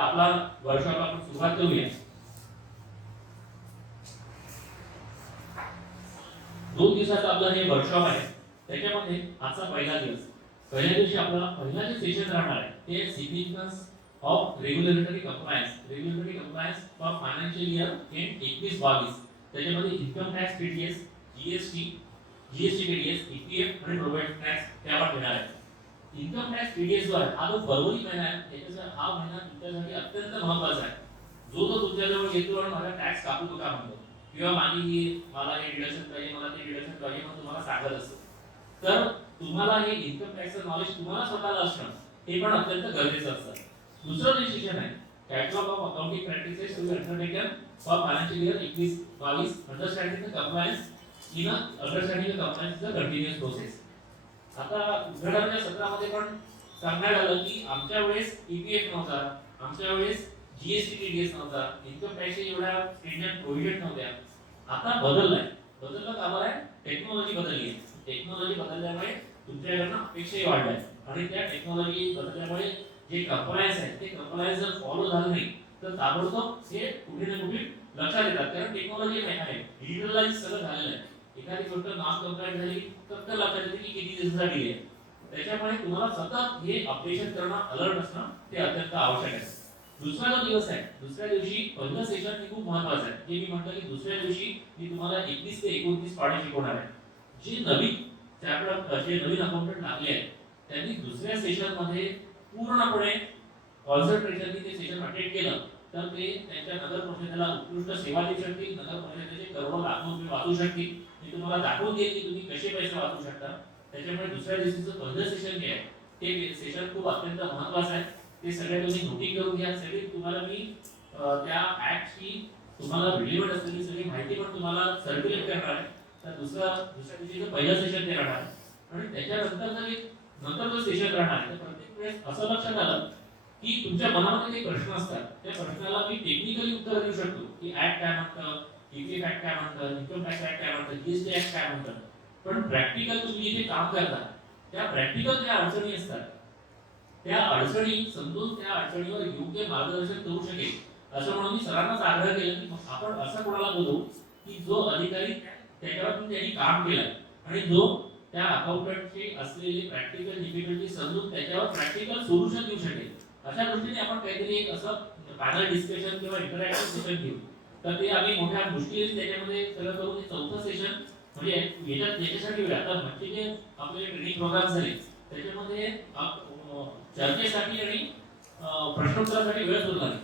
आपला वर्कशॉप आपण सुरुवात करूया. 2 दिवसाचं आपलं हे वर्कशॉप आहे. त्याच्यामध्ये आजचा पहिला दिवस. पहिल्या दिवशी आपला पहिला जे सेशन राहणार आहे ते significance of regulatory compliance for financial year end 21-22. त्याच्यामध्ये income tax PTS, GST PTS, EPF आणि प्रोव्हिडंट टॅक्स त्यावर घेणार आहे. इन्कम टॅक्स पीडीएस वर हा जो फरवरी महिना आहे त्याच्यासाठी हा महिना तुमच्यासाठी अत्यंत महत्त्वाचा आहे. जो तुमच्याजवळ येतो आणि मला टॅक्स कापू नका म्हणतो किंवा मला हे डिडक्शन पाहिजे, मला ते डिडक्शन पाहिजे म्हणून तुम्हाला सांगत असतो, तर तुम्हाला हे इन्कम टॅक्सचं नॉलेज तुम्हाला स्वतःला असणं हे पण अत्यंत गरजेचं असतं. दुसरं जे शिक्षण आहे catalogue of accounting practices to be undertaken for financial year 21-22, understanding the compliance in understanding the compliance is a continuous process. आता उद्घाटनाच्या सत्रामध्ये पण सांगण्यात आलं की आमच्या वेळेस ईपीएफ नव्हता, आमच्या वेळेस जीएसटी टीडीएस नव्हता, इन्कम टॅक्सचे एवढ्या स्ट्रिंजंट प्रोव्हिजन नव्हत्या. आता बदललाय. बदललं का बरं आहे? टेक्नॉलॉजी बदलली आहे. टेक्नॉलॉजी बदलल्यामुळे तुमच्याकडनं अपेक्षाही वाढल्या आणि त्या टेक्नॉलॉजी बदलल्यामुळे जे कंप्लायन्स आहे ते कंप्लायन्स जर फॉलो झालं नाही तर ताबडतोब हे कुठे ना कुठे लक्षात येतात, कारण टेक्नॉलॉजी आहे, डिजिटलाइज सगळं झालेलं आहे. एखादी गोष्ट नॉन कंप्लायंट झाली तर लक्षात येते की किती दिवसासाठी आहे. त्याच्यामुळे तुम्हाला सतत हे अपडेशन करणं, अलर्ट असणं ते अत्यंत आवश्यक आहे. दुसरा जो दिवस आहे, दुसऱ्या दिवशी पहिलं सेशन हे खूप महत्त्वाचं आहे. जे मी म्हटलं की दुसऱ्या दिवशी मी तुम्हाला 21 ते 29 पाढे शिकवणार आहे. जे नवीन अकाउंटंट लागले आहेत त्यांनी दुसऱ्या सेशन मध्ये पूर्णपणे कॉन्सन्ट्रेशननी ते सेशन अटेंड केलं तर ते त्यांच्या नगर परिषदेला उत्कृष्ट सेवा देऊ शकतील, नगर परिषदेचे करोडो लाखो रुपये वाचू शकतील. मी तुम्हाला दाखवून देईल की तुम्ही कसे पैसे वाचू शकता. त्याच्यामुळे दुसऱ्या दिवशीचं पहिलं सेशन जे आहे ते सेशन खूप अत्यंत महत्त्वाचं आहे. ते सगळे तुम्ही नोटिंग करून घ्या. सगळी तुम्हाला मी त्या ऍक्टची तुम्हाला रिलेव्हंट असलेली सगळी माहिती पण तुम्हाला सर्क्युलेट करणार आहे. तर दुसऱ्या दिवशीचं पहिलं सेशन ते राहणार आणि त्याच्यानंतर जो सेशन राहणार आहे तर प्रत्येक वेळेस असं लक्षात आलं की तुमच्या मनामध्ये काही प्रश्न असतात, त्या प्रश्नाला मी टेक्निकली उत्तर देऊ शकतो की ऍक्ट काय म्हणतं, ईपीएफ ऍक्ट काय म्हणतं, इन्कम टॅक्स ऍक्ट काय म्हणतं, जीएसटी ऍक्ट काय म्हणतं. पण प्रॅक्टिकल तुम्ही जिथे काम करता त्या प्रॅक्टिकल ज्या अडचणी असतात त्या अडचणी समजून त्या अडचणीवर योग्य मार्गदर्शन करू शकेल असं म्हणून मी सरांनाच आग्रह केला की आपण असं कोणाला बोलू की जो अधिकारी त्याच्यावर त्यांनी काम केलं आणि जो त्या अकाउंटंटचे असलेले प्रॅक्टिकल डिफिकल्टी समजून त्याच्यावर प्रॅक्टिकल सोल्युशन देऊ शकेल. अशा दृष्टीने आपण काहीतरी एक असं पॅनल डिस्कशन किंवा इंटरॅक्टिव्ह सेशन घेऊ. तर ते आम्ही मोठ्या गोष्टी त्याच्यामध्ये सगळं करून चौथं सेशन म्हणजे याच्यासाठी वेळ आता म्हणजे जे आपले ट्रेनिंग प्रोग्राम झाले त्याच्यामध्ये चर्चेसाठी आणि प्रश्नोत्तरासाठी वेळ उरला नाही.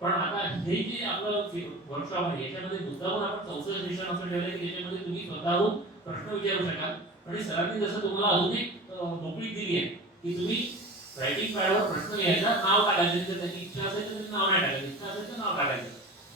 पण आता हे जे आपलं वर्कशॉप आहे याच्यामध्ये मुद्दामून आपण चौथं सेशन असं ठेवलं की याच्यामध्ये तुम्ही स्वतःहून प्रश्न विचारू शकाल आणि सरांनी जसं तुम्हाला अजून एक मोकळीक दिली आहे की तुम्ही रायटिंग पॅडवर प्रश्न लिहायचा, नाव टाकायचं, जर त्याची इच्छा असेल तर नाव नाही टाकायचं, इच्छा असेल तर नाव टाकायचं.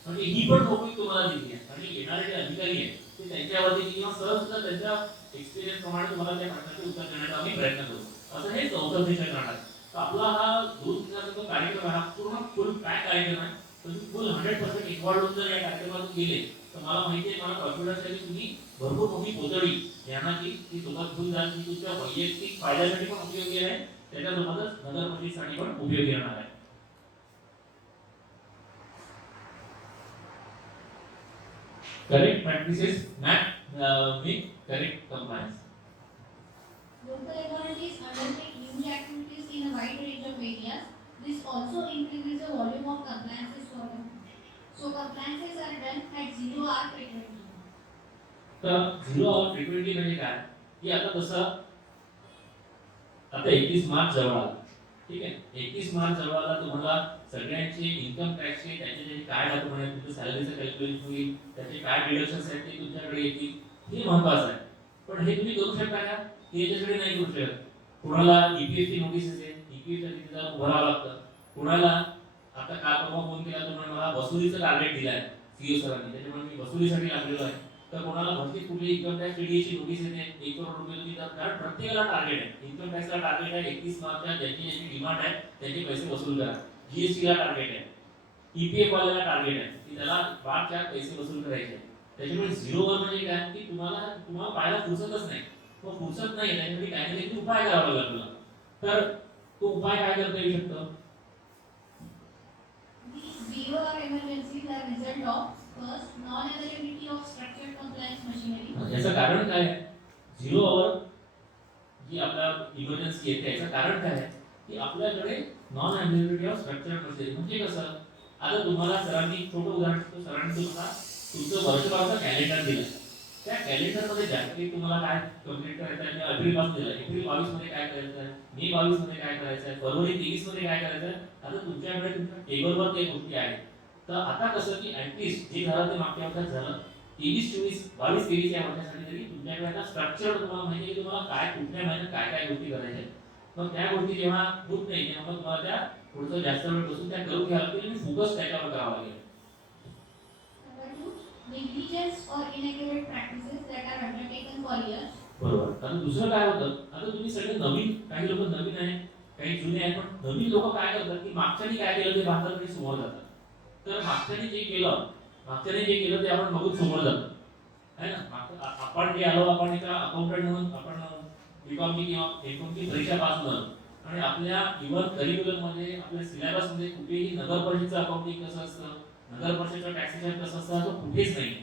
म्हणजे ही पण मोकळीक तुम्हाला दिली आहे आणि येणारे जे अधिकारी आहेत ते त्यांच्यावरती किंवा सहज सुद्धा त्यांच्या एक्सपिरियन्स प्रमाणे तुम्हाला त्या प्रश्नाचे उत्तर देण्याचा आम्ही प्रयत्न करू. असं हे चौथं सेशन राहणार. तर आपला हा 2 दिवसाचा कार्यक्रम हा पूर्ण फुल पॅक कार्यक्रम आहे. तुम्ही फुल 100% इन्व्हॉल्व होऊन जर या कार्यक्रमातून गेले तर मला माहिती आहे, मला कॉन्फिडन्स आहे की तुम्ही भरपूर मोठी पोतळी ज्ञानाची ती सोबत घेऊन जाल की तुमच्या वैयक्तिक फायद्यासाठी पण उपयोगी आहे, त्याच्यासोबतच नगर परिषदेसाठी पण उपयोगी राहणार आहे. Correct practices with correct compliance. Local authorities undertake huge activities in a wide range of areas. This also increases the volume of compliances for them. So compliances are done at 0 hour frequency. तर 0 hour frequency म्हणजे काय की आता कसं आता 21 मार्च जवळ आला, ठीक आहे. 21 मार्च जवळ आला, तुम्हाला सगळ्यांचे इन्कम टॅक्सचे त्याचे काय डॉक्युमेंट आहेत, तुमचं सॅलरीचं कॅल्क्युलेशन होईल, त्याचे काय डिडक्शन्स आहेत ते तुमच्याकडे येतील, हे महत्त्वाचं आहे. पण हे तुम्ही करू शकता का? हे याच्याकडे नाही करू शकत. कोणाला ईपीएफची नोटीस येते, ईपीएफच्या तिथे जाऊन उभं राहावं लागतं. कोणाला आता काल परवा फोन केला तुम्हाला, मला वसुलीचं टार्गेट दिलाय सीओ सरांनी, त्याच्यामुळे मी वसुलीसाठी लागलेलो आहे. तर कोणाला भरती कुठली इन्कम टॅक्स टीडीएसची नोटीस येते 1 करोड रुपये तुम्ही, कारण प्रत्येकाला टार्गेट आहे. इन्कम टॅक्सला टार्गेट आहे 21 मार्चच्या ज्याची डिमांड आहे त्याचे पैसे वसूल करा. जीएसटीला टार्गेट आहे, ईपीएफ वाल्याला टार्गेट आहे की त्याला 5 पैसे वसूल करायचे. त्याच्यामुळे 0 वर म्हणजे काय की तुम्हाला पाहायला फुरसतच नाही. मग फुरसत नाही त्याच्यासाठी काहीतरी उपाय करावा लागला. तर तो उपाय काय करता येऊ शकतो? a result of first non-availability of structured compliance machinery. याचं कारण काय आहे? झिरो आवर जी आपल्या इमर्जन्सी येते याचं कारण काय आहे की आपल्याकडे non availability of structure machinery. म्हणजे कसं, आता तुम्हाला सरांनी छोटं उदाहरण देतो. सरांनी तुम्हाला तुमचं वर्षभराचं कॅलेंडर दिलं. त्या कॅलेंडरमध्ये ज्या काही तुम्हाला काय कंप्लीट करायचं आहे, म्हणजे एप्रिल पासून दिलं, एप्रिल 22 मध्ये काय करायचं आहे, मे 22 मध्ये काय करायचं आहे, फरवरी 23 मध्ये काय करायचं आहे. आता तुमच्याकडे तुमच्या टेबलवर ते गोष्टी आहेत. तर आता कसं की ऍटलीस्ट जे झालं ते मागच्या वर्षात झालं, 23 24 22 23 या वर्षासाठी तरी तुमच्याकडे आता स्ट्रक्चर तुम्हाला माहिती आहे की तुम्हाला काय कुठल्या महिन्यात काय काय गोष्टी करायच्या आहेत. मग त्या गोष्टी जेव्हा होत नाही तेव्हा तुम्हाला त्या थोडंसं जास्त वेळ बसून त्या करून घ्यायला लागतील आणि फोकस त्याच्यावर करावा लागेल. Number two, negligence or inaccurate practices that are undertaken for years. बरोबर. आता दुसरं काय होतं, आता तुम्ही सगळे नवीन, काही लोक नवीन आहेत, काही जुने आहेत, पण नवीन लोक काय करतात की मागच्यानी काय केलं ते पाहतात आणि समोर जातात. तर मागच्यानी जे केलं ते आपण बघून समोर जातो है ना. आपण जे आलो, आपण एका अकाउंटंट म्हणून आपण बीकॉमची किंवा एमकॉमची परीक्षा पास झालो आणि आपल्या इव्हन करिक्युलम मध्ये आपल्या सिलेबस मध्ये कुठेही नगर परिषदेचं अकाउंटिंग कसं असतं, नगर परिषदेचं टॅक्सेशन कसं असतं, तो कुठेच नाही.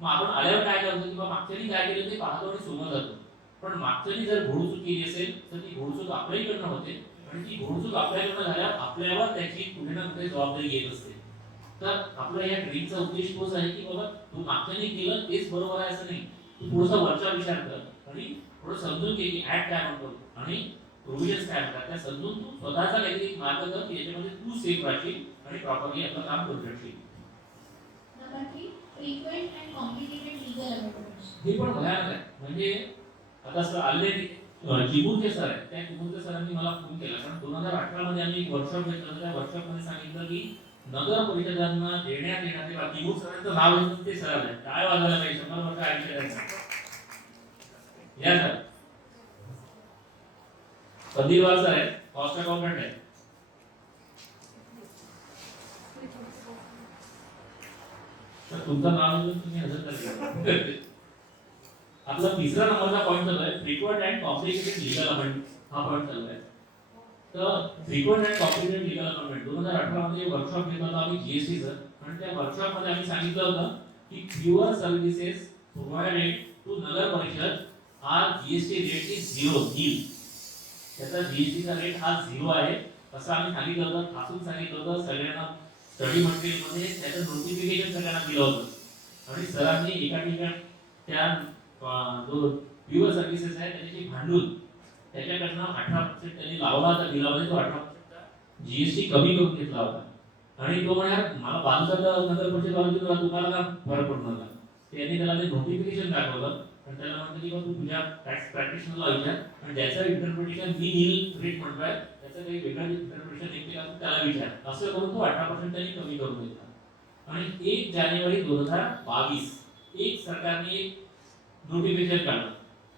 मग आपण आल्यावर काय करतो की मागच्यानी काय केलं ते पाहतो आणि समोर जातो. पण मागच्यानी जर घोडचूक केली असेल तर ती घोडचूक आपल्याकडनं होते आणि ती घोडचूक आपल्याकडनं झाल्यावर आपल्यावर त्याची कुठे ना कुठे जबाबदारी येत असते. तर आपल्या या ट्रेनिंगचा उद्देश तोच आहे की बाबा तू मागच्यानी केलं तेच बरोबर आहे असं नाही, तू थोडासा वरचा विचार कर आणि थोडं समजून घे की ऍड काय म्हणतो आणि प्रोव्हिजन्स काय म्हणतात, त्या समजून तू स्वतःचा काहीतरी मार्ग कर की याच्यामध्ये तू सेफ राहशील आणि प्रॉपरली आपलं काम करू शकशील. Number three, frequent and complicated legal amendments. हे पण भयानक आहे. म्हणजे आता सर आले चिमूरचे सर आहेत, त्या चिमूरच्या सरांनी मला फोन केला कारण 2018 मध्ये आम्ही एक वर्कशॉप घेतलं. त्या वर्कशॉपमध्ये सांगितलं की नगर परिषदांना देण्यात येणारे चिमूर सरांचं नाव घेऊन ते सर आले. काय वाजायला पाहिजे, 100 वर्ष आयुष्य आहे. या सर संदीप सर आहेत, कॉस्ट अकाउंटंट आहे. तर तुमचं नाव घेऊन तुम्ही हजर करा. आपला तिसरा नंबरचा पॉईंट चालू आहे frequent and complicated legal amendment. हा पॉईंट चालू आहे. तर frequent and complicated legal amendment 2018 मध्ये वर्कशॉप घेतला होता आम्ही जीएसटीचं आणि त्या वर्कशॉप मध्ये आम्ही सांगितलं होतं की फ्युअर सर्व्हिसेस प्रोव्हाइडेड टू नगर परिषद आर जीएसटी रेट इज 0 नील. त्याचा जीएसटीचा रेट हा 0 आहे असं आम्ही सांगितलं होतं, ठासून सांगितलं होतं सगळ्यांना. स्टडी मटेरियलमध्ये त्याचं नोटिफिकेशन सगळ्यांना दिलं होतं आणि सरांनी एका ठिकाणी त्या जो प्युअर सर्व्हिसेस आहे त्याची भांडून त्याच्याकडनं 18% त्यांनी लावला होता बिलामध्ये. तो 18% जीएसटी कमी करून घेतला होता आणि तो म्हणे मला बाजूचा नगर परिषद वाले तुम्हाला का फरक पडणार का. त्यांनी त्याला ते नोटिफिकेशन दाखवलं आणि त्याला म्हटलं की तू तुझ्या टॅक्स प्रॅक्टिशनरला विचार आणि ज्याचं इंटरप्रिटेशन मी नील रेट म्हणतोय त्याचं काही वेगळं इंटरप्रिटेशन येते का त्याला विचार. असं करून तो 18% त्यांनी कमी करून घेतला आणि 1 जानेवारी 2022 एक सरकारने एक नोटिफिकेशन काढलं.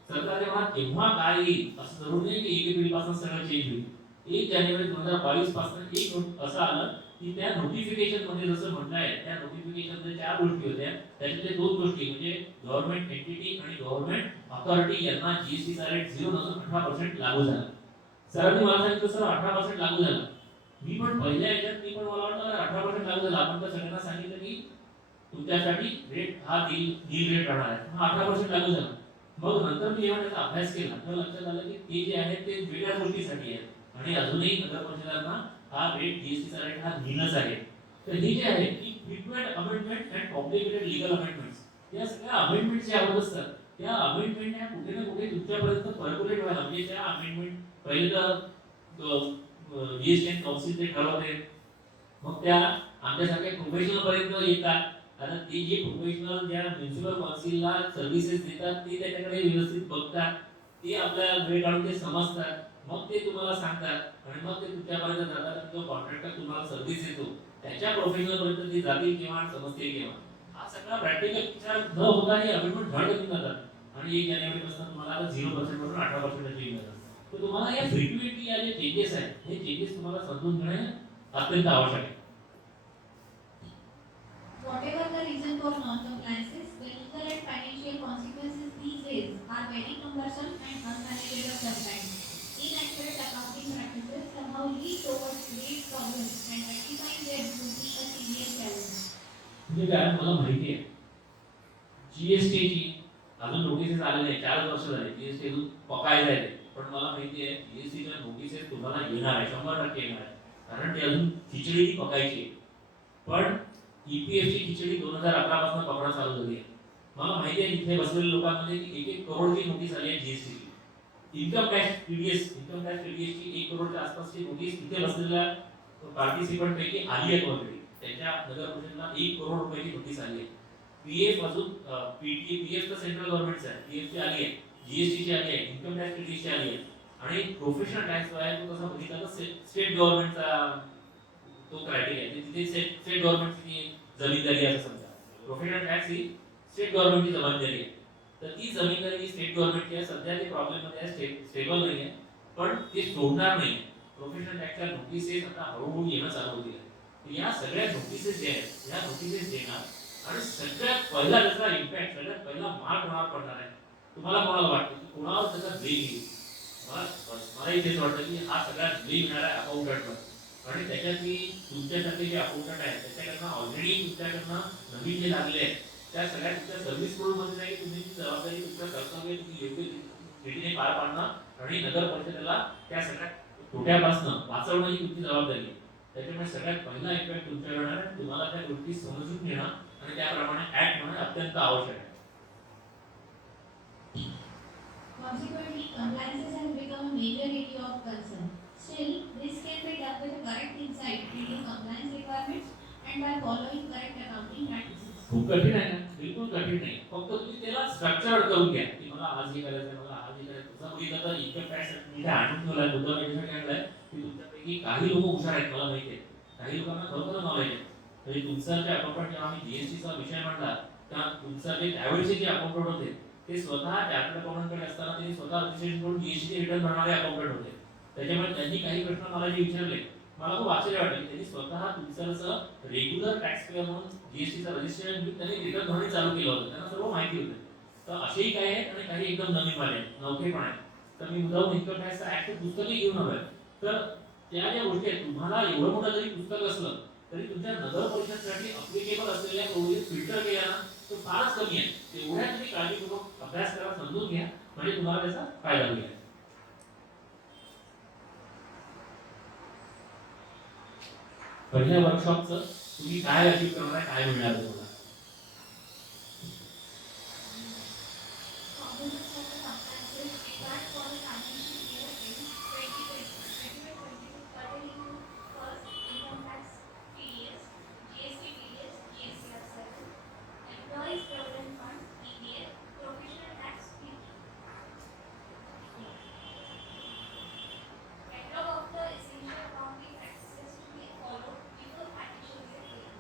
सरकारने म्हणा केव्हा काय येईल असं जरूर नाही की 1 एप्रिल पासून सगळं चेंज होईल. 1 जानेवारी 2022 पासून एक असं आलं की त्या नोटिफिकेशन मध्ये जसं म्हटलं आहे त्या नोटिफिकेशन मध्ये 4 गोष्टी होत्या. त्याच्यातले 2 गोष्टी म्हणजे गव्हर्नमेंट एंटिटी आणि गव्हर्नमेंट अथॉरिटी यांना जीएसटीचा रेट 0 नसून 18% लागू झाला. सरांनी मला सांगितलं सर 18% लागू झाला. मी पण पहिल्या याच्यात मी पण मला वाटलं 18% लागू झाला. आपण तर सगळ्यांना सांगितलं की तुमच्यासाठी रेट हा नील रेट राहणार आहे. हा 18% लागू झाला. मग नंतर मी जेव्हा त्याचा अभ्यास केला तर लक्षात आलं की ते जे आहेत ते वेगळ्या गोष्टीसाठी आहेत आणि अजूनही नगर परिषदांना हा रेट जीएसटीचा रेट हा नीलच आहे. तर ही जे आहे ती frequent amendment and complicated legal amendments या सगळ्या अमेंडमेंट जे होत असतात त्या अमेंडमेंट ह्या कुठे ना कुठे तुमच्यापर्यंत पर्क्युलेट व्हायला म्हणजे त्या अमेंडमेंट पहिले तर जीएसटी काउन्सिल ते ठरवते मग त्या आमच्यासारख्या प्रोफेशनल पर्यंत येतात. आता ते जे प्रोफेशनल ज्या म्युनिसिपल काउन्सिलला सर्व्हिसेस देतात ते त्याच्याकडे व्यवस्थित बघतात, ते आपल्याला वेळ काढून ते समजतात, मग ते तुम्हाला सांगतात आणि मग ते तुमच्यापर्यंत जातात आणि जो कॉन्ट्रॅक्टर तुम्हाला सर्व्हिस देतो त्याच्या प्रोफेशनल पर्यंत ती जातील केव्हा समजते केव्हा. हा सगळा प्रॅक्टिकल विचार न होता हे अमेंडमेंट घड करून जातात आणि 1 जानेवारीपासून तुम्हाला आता 0% वरून 18% चेंज होतात. तर तुम्हाला या फ्रिक्वेंटली या जे चेंजेस आहेत हे चेंजेस तुम्हाला समजून घेणे अत्यंत आवश्यक आहे. Whatever the reason for non-compliances, the legal and financial consequences these days are very cumbersome and unmanageable sometimes. Inaccurate accounting practices somehow lead towards great problems and rectifying them would be a serious challenge. म्हणजे काय मला माहिती आहे जीएसटीची अजून notices आले नाही, 4 वर्ष झाले जीएसटी अजून पकायचं आहे ते. पण मला माहिती आहे जीएसटीच्या नोटीसेस तुम्हाला येणार आहे, 100% येणार आहे, कारण ते अजून खिचडी ती पकायची आहे. पण ईपीएफची खिचडी 2011 पासून पकडा चालू झाली आहे. मला माहिती आहे इथे बसलेल्या लोकांमध्ये की 1-1 करोडची नोटीस आली आहे जीएसटीची. इन्कम टॅक्स टीडीएसची 1 करोडच्या आसपासची नोटीस इथे बसलेल्या पार्टिसिपंट पैकी आली आहे ऑलरेडी. त्याच्या नगर परिषदेला 1 करोड रुपयाची नोटीस आली आहे. पीएफ अजून पीएफ तर सेंट्रल गव्हर्नमेंटचं आहे, पीएफची आली आहे, जीएसटीची आली आहे, इन्कम टॅक्स टीडीएसची आली आहे, आणि प्रोफेशनल टॅक्स जो आहे तो कसा बघितला तर स्टेट गव्हर्नमेंटचा तो क्रायटेरिया आहे. तिथे स्टेट गव्हर्नमेंटची जबाबदारी आहे असं समजा. प्रोफेशनल टॅक्स ही स्टेट गव्हर्नमेंटची जबाबदारी आहे. तर ती जबाबदारी स्टेट गव्हर्नमेंटची आहे. सध्या ते प्रॉब्लेममध्ये आहे, स्टेबल नाही आहे, पण ते सोडणार नाही. प्रोफेशनल टॅक्सच्या नोटिसेस आता हळूहळू येणं चालू होतील. या सगळ्या नोटिसेस जे आहेत या नोटिसेस येणार आणि सगळ्यात पहिला त्याचा इम्पॅक्ट, सगळ्यात पहिला मार कोणावर पडणार आहे? तुम्हाला कोणाला वाटतं की कोणावर त्याचा ब्लेम येईल? मला इथेच वाटतं की हा सगळ्यात ब्लेम येणार आहे अकाउंटंटवर. आणि त्याच्यातली तुमच्यासारखे जे अकाउंटंट आहेत त्याच्याकडनं ऑलरेडी तुमच्याकडनं नवीन जे लागले आहेत त्या सगळ्या तुमच्या सर्व्हिस मध्ये नाही, तुम्ही ती जबाबदारी तुमचं कर्तव्य तुम्ही योग्य रीतीने पार पाडणं आणि नगर परिषदेला त्या सगळ्या तोट्यापासून वाचवणं ही तुमची जबाबदारी आहे. त्याच्यामुळे सगळ्यात पहिला इम्पॅक्ट तुमच्याकडे आहे. तुम्हाला त्या गोष्टी समजून घेणं आणि त्याप्रमाणे ऍक्ट होणं अत्यंत आवश्यक आहे. Consequently, compliances has become a major area of concern. Still, this can be done with correct insight, reading compliance requirements, and by following correct accounting practices. खूप कठीण आहे ना? बिलकुल कठीण नाही. फक्त तुम्ही त्याला स्ट्रक्चर करून घ्या की मला आज हे करायचं, मला आज हे करायचं. तुझा बघितलं तर इन्कम टॅक्स मी इथे आणून ठेवलाय, मुद्दा याच्यासाठी आणलाय की तुमच्यापैकी काही लोक हुशार आहेत, मला माहिती आहे. काही लोकांना खरोखर नॉलेज आहे. म्हणजे तुमचं जे अकाउंटंट जेव्हा आम्ही जीएसटीचा विषय मांडला तेव्हा तुमचं जे त्यावेळेचे जे अकाउंटंट होते ते स्वतः चार्टर्ड अकाउंटंटकडे असताना ते स्वतः रजिस्ट्रेशन करून जीएसटी रिटर्न भरणारे अकाउंटंट होते. त्याच्यामुळे त्यांनी काही प्रश्न मला जे विचारले मला खूप आश्चर्य वाटलं की त्यांनी स्वतः तुमचं असं रेग्युलर टॅक्स पेअर म्हणून जीएसटीचं रजिस्ट्रेशन घेऊन त्यांनी रिटर्न भरणे चालू केलं होतं. त्यांना सर्व माहिती होते. तर असेही काही आहेत आणि काही एकदम नवीनवाले आहेत, नवखे पण आहेत. तर मी मुद्दाम इन्कम टॅक्सचा ऍक्ट पुस्तकही घेऊन हवंय. तर त्या ज्या गोष्टी आहेत तुम्हाला एवढं मोठं जरी पुस्तक असलं तरी तुमच्या नगर परिषदेसाठी अप्लिकेबल असलेल्या गोष्टी फिल्टर केल्या ना तर फारच कमी आहे. तेवढ्या तुम्ही काळजीपूर्वक अभ्यास करा, समजून घ्या, म्हणजे तुम्हाला त्याचा फायदा होईल. पहिल्या वर्कशॉपचं तुम्ही काय अचीव करणार आहे, काय मिळणार आहे तुम्हाला? Components of the compliances required for the financial year ending 2020-2022 pertaining to first income tax, TDS, GST TDS, GSTR 7, Employees Provident Fund, EPF, Professional Tax, PT. Catalog of the essential accounting practices to be followed before financial year end.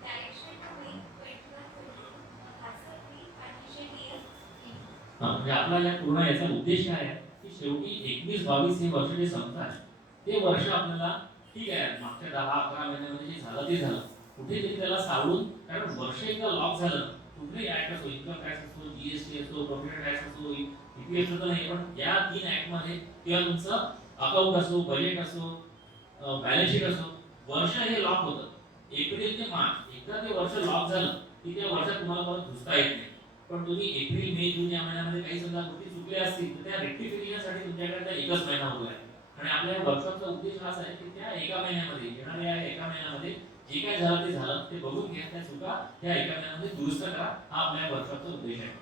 Direction to May 21-22, hassle-free financial year end. म्हणजे आपला या पूर्ण याचा उद्देश काय आहे की शेवटी 21-22 हे वर्ष जे संपतात ते वर्ष आपल्याला ठीक आहे, मागच्या 10-11 महिन्यामध्ये जे झालं ते झालं, कुठेतरी त्याला सावरून, कारण वर्ष एकदा लॉक झालं कुठलेही ऍक्ट असो, इन्कम टॅक्स असो, जीएसटी असो, प्रोफेशनल टॅक्स असो, ईपीएफ तर नाही, पण या 3 ऍक्ट मध्ये किंवा तुमचं अकाउंट असो, बजेट असो, बॅलन्स शीट असो, वर्ष हे लॉक होतं. एप्रिल ते मार्च एकदा ते वर्ष लॉक झालं की त्या वर्षात तुम्हाला परत घुसता येत नाही. पण तुम्ही एप्रिल, मे, जून या महिन्यामध्ये काही समजा गोष्टी चुकल्या असतील तर त्या रेक्टिफिकेशनसाठी तुमच्याकडे एकच महिना होतो आहे. आणि आपल्या वर्कशॉपचा उद्देश असा आहे की त्या एका महिन्यामध्ये, येणाऱ्या एका महिन्यामध्ये जे काय झालं ते झालं, ते बघून घ्या, त्या चुका त्या एका महिन्यामध्ये दुरुस्त करा, हा आपल्या वर्कशॉपचा उद्देश आहे.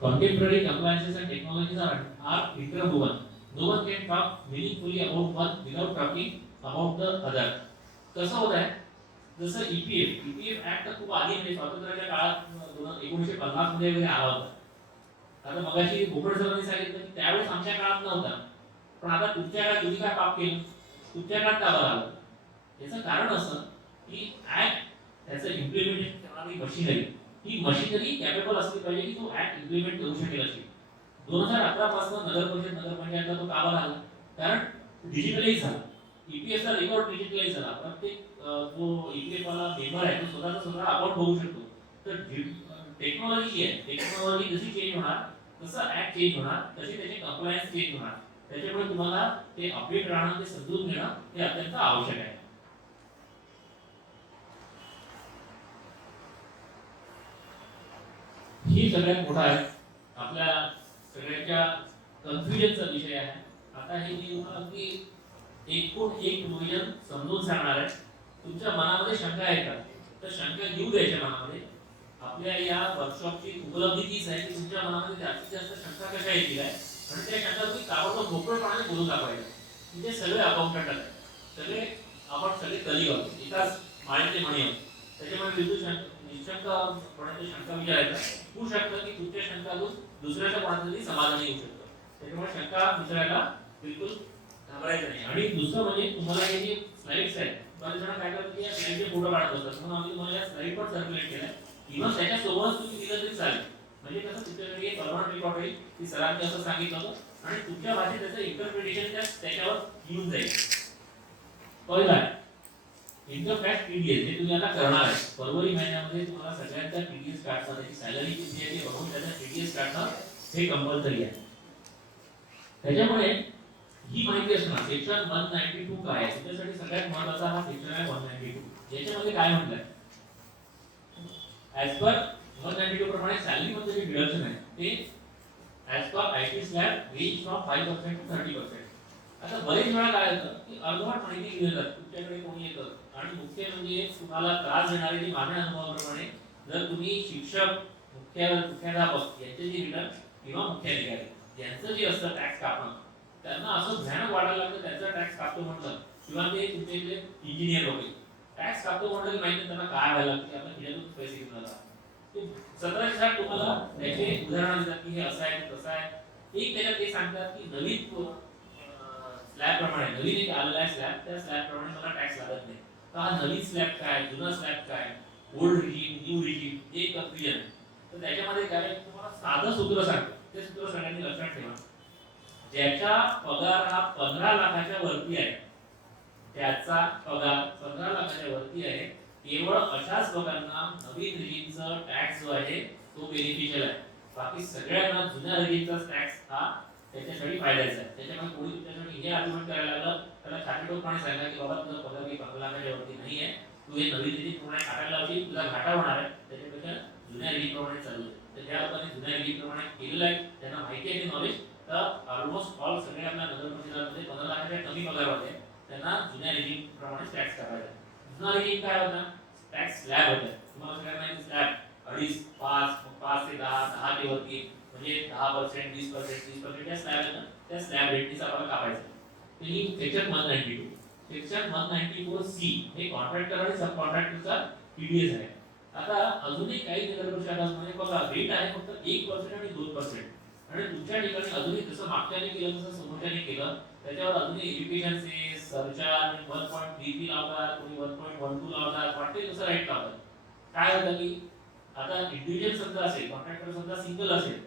Contemporary compliances and technologies are interwoven. No one can talk meaningfully about one without talking about the other. कसं होत आहे, जसं ईपीएफ ऍक्ट खूप आधी म्हणजे स्वातंत्र्याच्या काळात 1950 मध्ये वगैरे आला होता. आता मगाशी भोपळ सरांनी सांगितलं की त्यावेळेस आमच्या काळात नव्हता, पण आता तुमच्या काळात तुम्ही काय पाप केलं, तुमच्या काळात का बरं आलं? याचं कारण असं की ऍक्ट त्याचं इम्प्लिमेंटेशन करणारी मशिनरी, ही मशिनरी कॅपेबल असली पाहिजे की तो ऍक्ट इम्प्लिमेंट करू शकेल अशी. 2018 पासून नगर परिषद नगर पंचायतला तो का बरं आला? कारण डिजिटलाइज झाला, ईपीएफचा रेकॉर्ड डिजिटलाइज झाला. प्रत्येक जो ईपीएफ वाला मेंबर आहे तो स्वतः अकाउंट बघू शकतो. तर टेक्नॉलॉजी जी आहे, टेक्नॉलॉजी जशी चेंज होणार तसं ऍक्ट चेंज होणार, तशी त्याचे कंप्लायन्स चेंज होणार. त्याच्यामुळे तुम्हाला ते अपडेट राहणं, ते समजून घेणं हे अत्यंत आवश्यक आहे. ही सगळ्यात मोठा आहे आपल्या सगळ्यांच्या कन्फ्युजनचा विषय आहे. आता हे मी अगदी एकूण एक प्रोव्हिजन समजून सांगणार आहे. तुमच्या मनामध्ये शंका येतात तर शंका घेऊ द्यायच्या मनामध्ये. आपल्या या वर्कशॉपची उपलब्धी तीच आहे की तुमच्या मनामध्ये जास्तीत जास्त शंका कशा येतील आहे आणि त्या शंका तुम्ही ताबडतोब मोकळेपणाने बोलून दाखवायच्या. म्हणजे सगळे अकाउंटंट आहेत, सगळे आपण सगळे कलिग आहोत, एकाच माळेचे मणी आहोत. त्याच्यामुळे निशंकपणे शंका विचारायचा. होऊ शकतं की तुमच्या शंकातून दुसऱ्याच्या कोणातरी समाधान येऊ शकतं. त्याच्यामुळे शंका विचारायला बिलकुल घाबरायचं नाही. आणि दुसरं म्हणजे तुम्हाला हे जे स्लाइड्स आहेत, बरेच जण काय करतात की या स्लाइडचे फोटो काढत असतात, म्हणून आम्ही तुम्हाला या स्लाइड पण सर्क्युलेट केल्या. इव्हन त्याच्यासोबत तुम्ही दिलं तरी चालेल. म्हणजे कसं तुमच्याकडे एक परमनंट रेकॉर्ड होईल की सरांनी असं सांगितलं होतं आणि तुमच्या भाषेत त्याचं इंटरप्रिटेशन त्याच्यावर येऊन जाईल. पहिला आहे इन्कम टॅक्स टीडीएस. हे तुम्ही आता करणार आहे. फरवरी महिन्यामध्ये तुम्हाला सगळ्यांच्या टीडीएस काढणं, त्याची सॅलरी किती आहे ते बघून त्याचा टीडीएस काढणं हे कंपल्सरी आहे. त्याच्यामुळे ही माहिती असणार. सेक्शन 192 काय आहे, तुमच्यासाठी सगळ्यात महत्त्वाचा हा सेक्शन आहे 192. याच्यामध्ये काय म्हटलंय, ॲज पर 192 प्रमाणे सॅलरी मध्ये जे डिडक्शन आहे ते as per IT slab range from 5% to 30%. आता बरेच वेळा काय होतं की अर्धवट माहिती घेतात, तुमच्याकडे कोणी येतं आणि मुख्य म्हणजे तुम्हाला त्रास देणारे जे माझ्या अनुभवाप्रमाणे जर तुम्ही शिक्षक, मुख्याध्यापक यांचे जे रिटर्न किंवा मुख्याधिकारी यांचं जे असतं टॅक्स कापणं, त्यांना असं भयानक वाढायला लागतं त्यांचा टॅक्स कापतो म्हटलं किंवा ते तुमचे इकडे इंजिनियर वगैरे टॅक्स कापतो म्हटलं की माहिती त्यांना काय व्हायला लागतं की आपण खिळ्यातून पैसे घेऊन आला. 17,000 तुम्हाला त्याचे उदाहरण देतात की हे असं आहे तसं आहे. एक त्याच्यात ते सांगतात की नवीन स्लॅब प्रमाणे, नवीन एक आलेला आहे स्लॅब, त्या स्लॅब प्रमाणे मला टॅक्स लागत नाही. तर हा नवीन स्लॅब काय, जुना स्लॅब काय, ओल्ड रिजीम, न्यू रिजीम, हे कन्फ्युजन. तर त्याच्यामध्ये काय तुम्हाला साधं सूत्र सांगतो, ते सूत्र सगळ्यांनी लक्षात ठेवा. ज्याचा पगार हा 15 लाखाच्या वरती आहे, त्याचा पगार 15 लाखाच्या वरती आहे, केवळ अशाच लोकांना नवीन रिजीमचा टॅक्स जो आहे तो बेनिफिशियल आहे. बाकी सगळ्यांना जुन्या रिजीमचा टॅक्स हा त्याच्यासाठी फायद्याचा आहे. त्याच्यामुळे कोणी तुमच्यासाठी हे आर्ग्युमेंट करायला लागलं त्याला छातीटोपपणे सांगा की बाबा तुझा पगार काही 15 लाखाच्या वरती नाही आहे, तू हे नवीन रिजीम प्रमाणे काढायला लावशील, तुझा घाटा होणार आहे, त्याच्यापेक्षा जुन्या रिजीम प्रमाणे चालू आहे. तर ज्या लोकांनी जुन्या रिजीम प्रमाणे केलेलं आहे त्यांना माहिती आहे ते नॉलेज, तर ऑलमोस्ट ऑल सगळे आपल्या नगर परिषदामध्ये 15 लाखाच्या कमी पगारामध्ये त्यांना जुन्या रिजीम प्रमाणे टॅक्स काढायचा आहे. जुना रिजीम काय होता, टॅक्स स्लॅब होता. तुम्हाला सगळ्यांना माहिती स्लॅब 2.5, 5, 5 ते 10, 10 ते वरती म्हणजे 10%, 20%, 30% त्या स्लॅब आहे ना, त्या स्लॅब रेटनीच आपल्याला कापायचं. तर ही सेक्शन 192. सेक्शन 194 सी हे कॉन्ट्रॅक्टर आणि सब कॉन्ट्रॅक्टरचा टीडीएस आहे. आता अजूनही काही नगरपरिषदांमध्ये बघा रेट आहे फक्त 1% आणि 2%. आणि तुमच्या ठिकाणी अजूनही जसं मागच्याने केलं तसं समोरच्याने केलं त्याच्यावर अजूनही एज्युकेशन सेस, सरचार्ज 1.33 लावतात, कोणी 1.12 लावतात, वाटते तसं रेट लावतात. काय होतं की आता इंडिव्हिज्युअल समजा असेल, कॉन्ट्रॅक्टर समजा सिंगल असेल,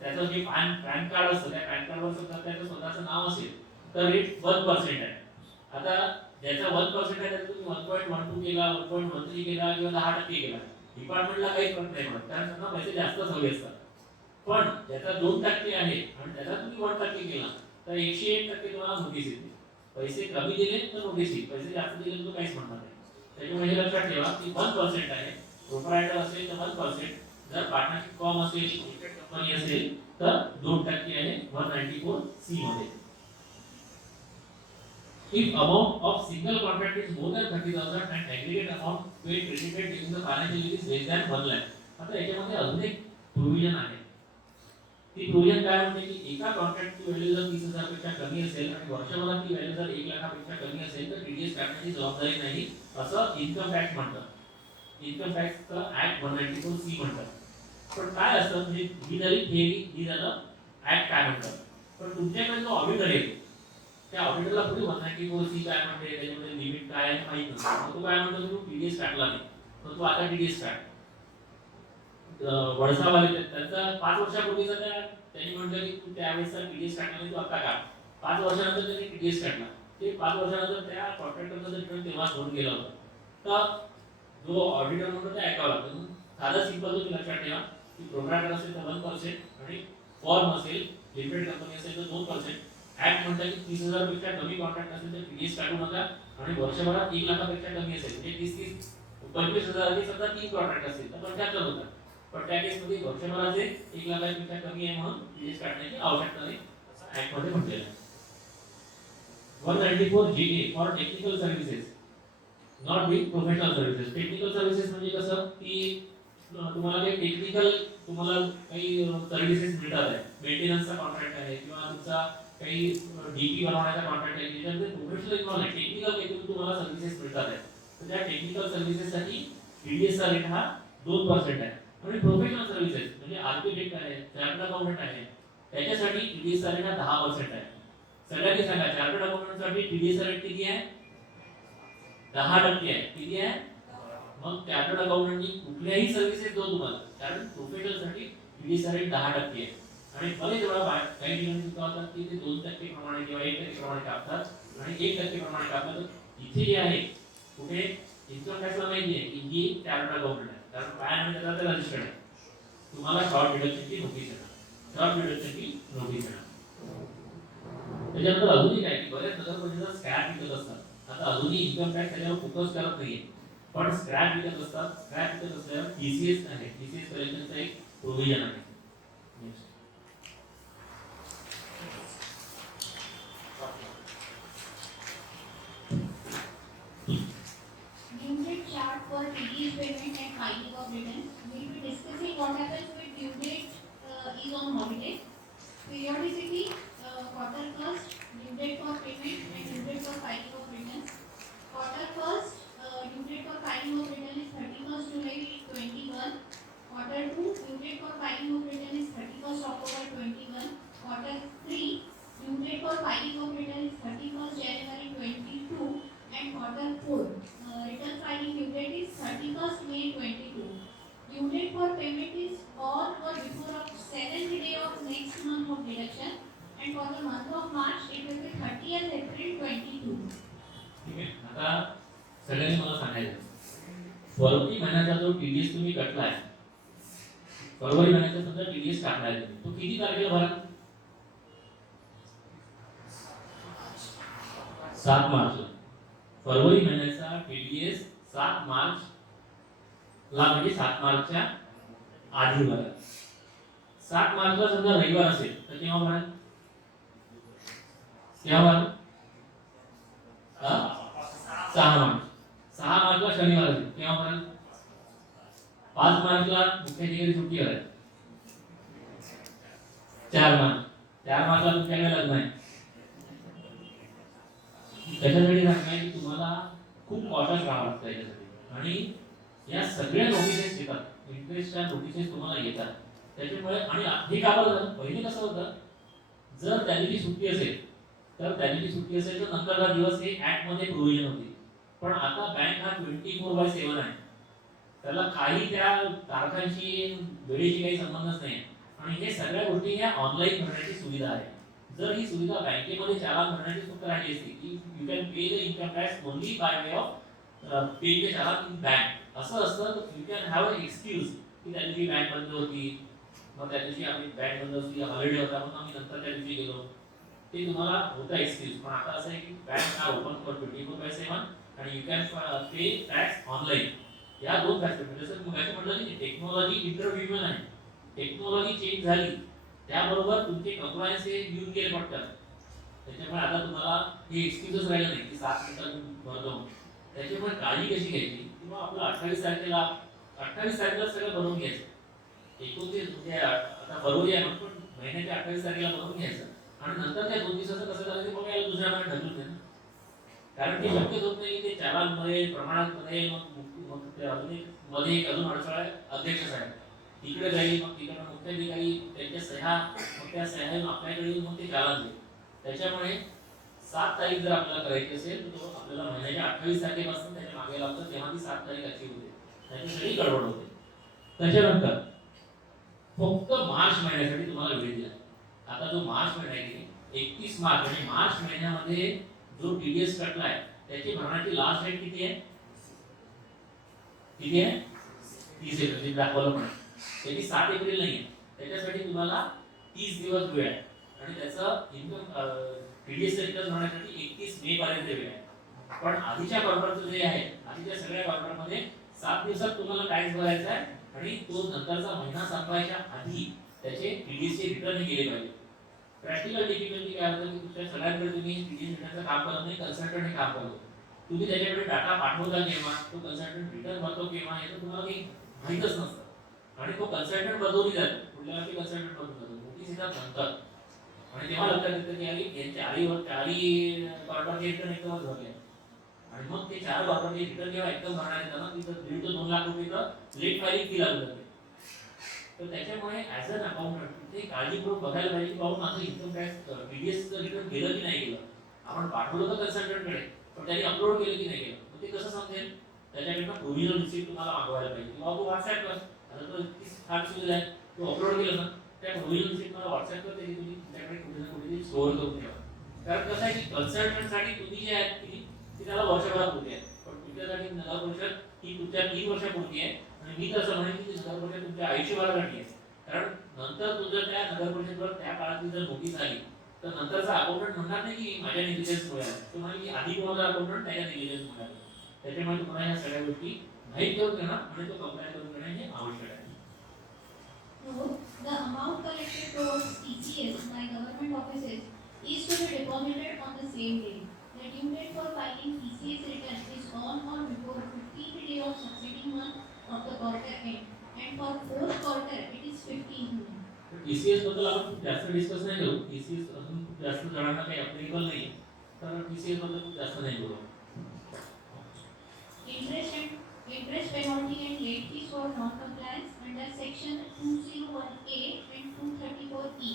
त्याचं जे पॅन कार्ड असतं त्या पॅन कार्डवर समजा त्याचं स्वतःचं नाव असेल तर रेट 1% आहे. आता ज्याचा 1% आहे त्याचा तुम्ही 1.12 केला, 1.13 केला किंवा 10% केला, डिपार्टमेंटला काही फरक नाही पडत कारण त्यांना पैसे जास्तच हवे असतात. पण ज्याचा 2% आहे आणि त्याचा तुम्ही 1% केला तर 101% तुम्हाला नोटीस येते. पैसे कमी दिले तर नोटीस येईल, पैसे जास्त दिले तर काहीच म्हणणार नाही. त्याच्यामुळे हे लक्षात ठेवा की 1% आहे. प्रोप्रायटर असेल तर 1%, जर पार्टनरशिप फॉर्म असेल, लिमिटेड कंपनी असेल तर 2% आहे 194 सी मध्ये. If amount of single contract is more than 30,000 and aggregate amount paid credited during the financial year is less than 1 lakh. आता याच्यामध्ये अजून एक प्रोव्हिजन आहे. ती प्रोव्हिजन काय म्हणते की एका कॉन्ट्रॅक्टची व्हॅल्यू जर 30,000 पेक्षा कमी असेल आणि वर्षभरात ती व्हॅल्यू जर 1 लाखापेक्षा कमी असेल तर टीडीएस काढण्याची जबाबदारी नाही असं इन्कम टॅक्स म्हणतं. इन्कम टॅक्सचा ऍक्ट 194 सी म्हणतात. पण काय असतं म्हणजे ही झाली थिअरी, ही झालं ऍक्ट काय म्हणतात. पण तुमच्याकडे जो ऑडिटर येतो त्या ऑडिटरला पुढे 194 सी काय म्हणते, त्याच्यामध्ये लिमिट काय आहे माहित नसतं. तो काय म्हणतो तू टीडीएस काढला नाही तर तू आता टीडीएस काढ. वडसावाले त्यांचा 5 वर्षापूर्वीचा त्यांनी म्हटलं की तू त्यावेळेसचा टीडीएस काढला नाही, तू आता काढ. 5 वर्षानंतर त्यांनी टीडीएस काढला. ते 5 वर्षानंतर त्या कॉन्ट्रॅक्टरचा रिटर्न तेव्हा होऊन गेला होता. तर जो ऑडिटर म्हणतो ते ऐकावं लागतं. साधा सिंपल तुम्ही लक्षात ठेवा की प्रोप्रायटर असेल तर 1% आणि फॉर्म असेल, लिमिटेड कंपनी असेल तर 2%. ऍक्ट म्हणतात की 30,000 पेक्षा कमी कॉन्ट्रॅक्ट असेल तर टीडीएस काढू नका आणि वर्षभरात 1 लाखापेक्षा कमी असेल म्हणजे 30 25,000 समजा 3 कॉन्ट्रॅक्ट असतील तर 75 होतात. पण त्या केसमध्ये वर्षभराचे 1 लाखापेक्षा कमी आहे म्हणून टीडीएस काढण्याची आवश्यकता नाही असं ऍक्ट मध्ये म्हटलेलं आहे. 194 GA for technical services not with professional services. Technical services म्हणजे कसं की तुम्हाला काही टेक्निकल तुम्हाला काही सर्व्हिसेस मिळतात आहे, मेंटेनन्सचा कॉन्ट्रॅक्ट आहे किंवा तुमचा काही डीपी बनवण्याचा कॉन्ट्रॅक्ट आहे ज्याच्यामध्ये प्रोफेशनल इन्व्हॉल्व आहे, टेक्निकल काहीतरी तुम्हाला सर्व्हिसेस मिळतात आहे तर त्या टेक्निकल सर्व्हिसेससाठी टीडीएसचा रेट हा 2% आहे. आणि प्रोफेशनल सर्व्हिसेस म्हणजे आर्किटेक्ट आहे, चार्टर्ड अकाउंटंट आहे त्याच्यासाठी टीडीएसचा रेट हा 10% आहे. सगळ्यांनी सांगा चार्टर्ड अकाउंटंटसाठी टीडीएसचा रेट किती आहे? 10% आहे. किती आहे? मग चार्टर्ड अकाउंटंटनी कुठल्याही सर्व्हिसेस जो तुम्हाला कारण प्रोफेशनलसाठी टीडीएसचा रेट 10% आहे. आणि भले जेव्हा काही ठिकाणी काय होतात की ते 2% प्रमाणे किंवा 1% प्रमाणे कापतात आणि 1% प्रमाणे कापतात इथे जे आहे कुठे इन्कम टॅक्सला माहिती आहे की ही चार्टर्ड अकाउंटंट आहे कारण पॅन आणि त्याचा रजिस्टर्ड आहे. तुम्हाला शॉर्ट डिडक्शनची नोटीस येणार, शॉर्ट डिडक्शनची नोटीस येणार. त्याच्यानंतर अजूनही काय की बरेच नगर परिषदा स्क्रॅप विकत असतात. आता अजूनही इन्कम टॅक्स त्याच्यावर फोकस करत नाहीये पण स्क्रॅप विकत असतात. स्क्रॅप विकत असल्यावर टीसीएस आहे, टीसीएस कलेक्शनचा एक प्रोव्हिजन आहे. Due date chart for TDS payment and filing of returns. We will be discussing what happens when due date is on holiday. Periodicity, quarter first, due date for payment and due date for filing of returns. Quarter first, due date for filing of return is 31st July 21. Quarter two, due date for filing of return is 31st October 21. Quarter three, due date for filing of return is 31st January 22. And quarter four, return filing due date is 31st May 22. Due date for payment is on or before of 7th day of next month of deduction. And for the month of March, it will be 30th April 22. ठीक आहे. आता सगळ्यांनी मला सांगायचं February महिन्याचा जो TDS तुम्ही कटलाय, February महिन्याचा समजा टीडीएस काढलाय तुम्ही, तो किती तारखेला भरा? 7 मार्चला. फरवरी महिन्याचा टीडीएस 7 मार्चला म्हणजे 7 मार्चच्या आधी भरा. 7 मार्चला समजा रविवार असेल तर केव्हा भरा? केव्हा भरा? 6 मार्च. 6 मार्चला शनिवार असेल केव्हा भरा? 5 मार्चला मुख्याधिकारी सुट्टी आहे. 4 मार्च. 4 मार्चला तुमच्याकडे लग्न आहे. त्याच्यासाठी सांगताय की तुम्हाला खूप कॉशस राहावं लागतं याच्यासाठी आणि या सगळ्या नोटिसेस येतात, इंटरेस्टच्या नोटिसेस तुम्हाला येतात. त्याच्यामुळे आणि हे का बरं पहिले कसं होतं जर त्या दिवशी सुट्टी असेल तर त्या दिवशी सुट्टी असेल तर नंतरचा दिवस हे ऍक्ट मध्ये प्रोव्हिजन होती. पण आता बँक हा 24/7 आहे, त्याला काही त्या तारखांशी वेळेशी काही संबंधच नाही आणि हे सगळ्या गोष्टी ह्या ऑनलाईन भरण्याची सुविधा आहे. जर ही सुविधा बँकेमध्ये चालान भरण्याची सूत्र राहिली असती की you can pay the income tax only by way of paying the challan in bank असं असतं तर you can have a excuse की त्या दिवशी बँक बंद होती, मग त्या दिवशी आम्ही बँक बंद होती, हॉलिडे होता म्हणून आम्ही नंतर त्या दिवशी गेलो, ते तुम्हाला होता एक्सक्यूज. पण आता असं आहे की बँक हा ओपन फॉर 24/7 आणि you can pay tax online. या दोन फॅसिलिटी म्हणजे जसं मग म्हटलं की टेक्नॉलॉजी इंटरव्ह्युमन आहे, टेक्नॉलॉजी चेंज झाली त्याबरोबर तुमचे कंप्लायन्स हे येऊन गेले पडतात. त्याच्यामुळे आता तुम्हाला हे एक्सक्यूजच राहिलं नाही की 7 मिनिटात भरतो. त्याच्यामुळे काळजी कशी घ्यायची किंवा आपलं 28 तारखेला सगळं बनवून घ्यायचं. 29 म्हणजे आता फरवरी आहे पण महिन्याच्या 28 तारखेला बनवून घ्यायचं आणि नंतर त्या 2 दिवसाचं कसं करायचं बघायला दुसऱ्या महिन्यात ढकलून द्या. कारण ते शक्यच होत नाही ते चालांमध्ये प्रमाणामध्ये मग ते अजून मध्ये एक अजून अडथळा अध्यक्ष साहेब तिकडे जाईल, मग तिकडे मुख्याधिकारी त्यांच्या सह्या मग त्या सह्या आपल्याकडे मग ते चालान देईल. त्याच्यामुळे 7 तारीख जर आपल्याला करायची असेल तर तो आपल्याला महिन्याच्या 28 तारखेपासून त्याच्या मागे लागतं तेव्हा ती 7 तारीख अचीव होते, त्याच्यासाठी गडबड होते. त्याच्यानंतर फक्त मार्च महिन्यासाठी तुम्हाला वेळ दिला. आता जो मार्च महिना आहे की 31 मार्च म्हणजे मार्च महिन्यामध्ये जो टीडीएस कटलाय त्याची भरण्याची लास्ट डेट किती आहे? किती आहे? 30 एप्रिल दाखवलं पण त्याची 7 एप्रिल नाही आहे. त्याच्यासाठी तुम्हाला 30 दिवस वेळ आहे आणि त्याचं इन्कम टीडीएसचं रिटर्न भरण्यासाठी 31 मे पर्यंत वेळ आहे. पण आधीच्या क्वार्टरचं जे आहे, आधीच्या सगळ्या क्वार्टरमध्ये 7 दिवसात तुम्हाला टॅक्स भरायचा आहे आणि तो नंतरचा महिना संपायच्या आधी त्याचे टीडीएसचे रिटर्न केले पाहिजे. प्रॅक्टिकल डिफिकल्टी काय होतं की तुमच्या सगळ्यांकडे तुम्ही टीडीएस रिटर्नचं काम करत नाही, कन्सल्टंट हे काम करतो. तुम्ही त्याच्याकडे डाटा पाठवता केव्हा, तो कन्सल्टंट रिटर्न भरतो केव्हा, हे तर तुम्हाला काही माहीतच नसतं. आणि तो कन्सल्टंट बदलून जातो, पुढल्या वर्षी कन्सल्टंट बदलून जातो, नोटीस येतात नंतर. आणि तेव्हा लक्षात येतं की अरे यांचे चारही क्वार्टरचे रिटर्न एकदमच भरले. आणि मग ते 4 क्वार्टरचे रिटर्न जेव्हा एकदम भरण्यात येतं ना, तिथं 1.5 ते 2 लाख रुपये लेट फायलिंग फी लागू जाते. तर त्याच्यामुळे ॲज अन अकाउंटंट ते काळजीपूर्वक बघायला पाहिजे की बाबा माझं इन्कम टॅक्स टीडीएसचं रिटर्न केलं की नाही केलं. आपण पाठवलं तर कन्सल्टंटकडे, पण त्यांनी अपलोड केलं की नाही केलं, मग ते कसं समजेल. त्याच्याकडनं प्रोव्हिजनल रिसिप्ट तुम्हाला मागवायला पाहिजे किंवा तू व्हॉट्सॲप कर. आता तो 30 सुरू आहे, तू अपलोड केलं ना, त्या प्रोव्हिजनल रिसिप्ट मला व्हॉट्सॲप कर, त्याची तुम्ही तुमच्याकडे कुठे ना कुठेतरी स्टोअर करून ठेवा. कारण कसं आहे की कन्सल्टंटसाठी तुम्ही जे आहेत ती त्याला वर्षभरापुरती आहे, पण तुमच्यासाठी नगर परिषद ही तुमच्या 3 वर्षापुरती आहे. आणि मी तसं म्हणेन की नगर परिषद तुमच्या आयुष्यभरासाठी आहे. कारण नंतर तुझं त्या नगर परिषदेवर त्या काळातली जर नोटीस आली तर नंतरचा अकाउंटंट म्हणणार नाही की माझ्या निगेजन्समुळे आला, तो म्हणजे की आधी कोणाचा अकाउंटंट त्याच्या निगेजन्समुळे आला. त्याच्यामुळे तुम्हाला ह्या सगळ्या गोष्टी माहीत करून घेणं आणि तो कंप्लाय करून घेणं हे आवश्यक आहे. So, the amount collected towards TCS by government offices is to be deposited on the same day. The due date for filing TCS return is on or before 15th day of succeeding month of the quarter end, and for fourth quarter it is 15th May. TCS बद्दल आपण खूप जास्त discuss नाही करू. TCS अजून खूप जास्त जणांना काही अप्लिकेबल नाही, तर टीसीएस बद्दल खूप जास्त नाही बोलू. Interest penalty and late fees for non-compliance under section 201A and 234E.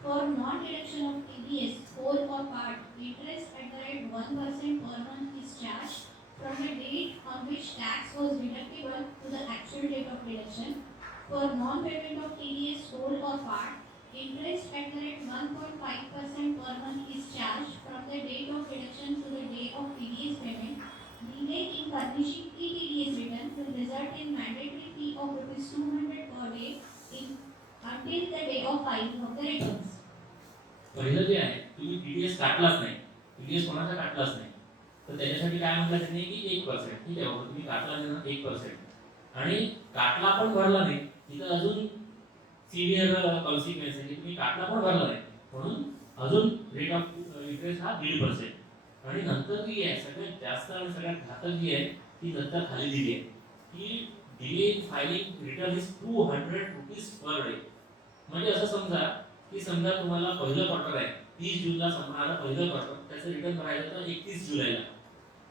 For non-deduction of TDS, whole or part, interest at the rate 1% per month is charged from the date on which tax was deductible to the actual date of deduction. For non-payment of TDS, whole or part, interest at the rate 1.5% per month is charged from the date of deduction to the date of TDS payment. Delay in furnishing TDS return will result in mandatory fee of rupees 200 per day until the day of filing of the returns. पहिलं जे आहे तुम्ही TDS काटलाच नाही, TDS कोणाचा काटलाच नाही, तर त्याच्यासाठी काय म्हटलं त्यांनी की 1%. ठीक आहे बाबा, तुम्ही काटला नाही ना 1%, आणि काटला पण भरला नाही, तिथं अजून सिव्हिअर कॉन्सिक्वेन्स आहे की तुम्ही काटला पण भरला नाही, म्हणून अजून रेट ऑफ इंटरेस्ट हा 1.5%. आणि नंतर जी आहे सगळ्यात जास्त आणि सगळ्यात घातक जी आहे ती नंतर खाली दिली आहे की delay in filing return is 200 rupees per day. म्हणजे असं समजा की समजा तुम्हाला पहिलं क्वार्टर आहे, 30 जूनला संपणारा पहिलं क्वार्टर, त्याचं रिटर्न भरायचं तर 31 जुलैला.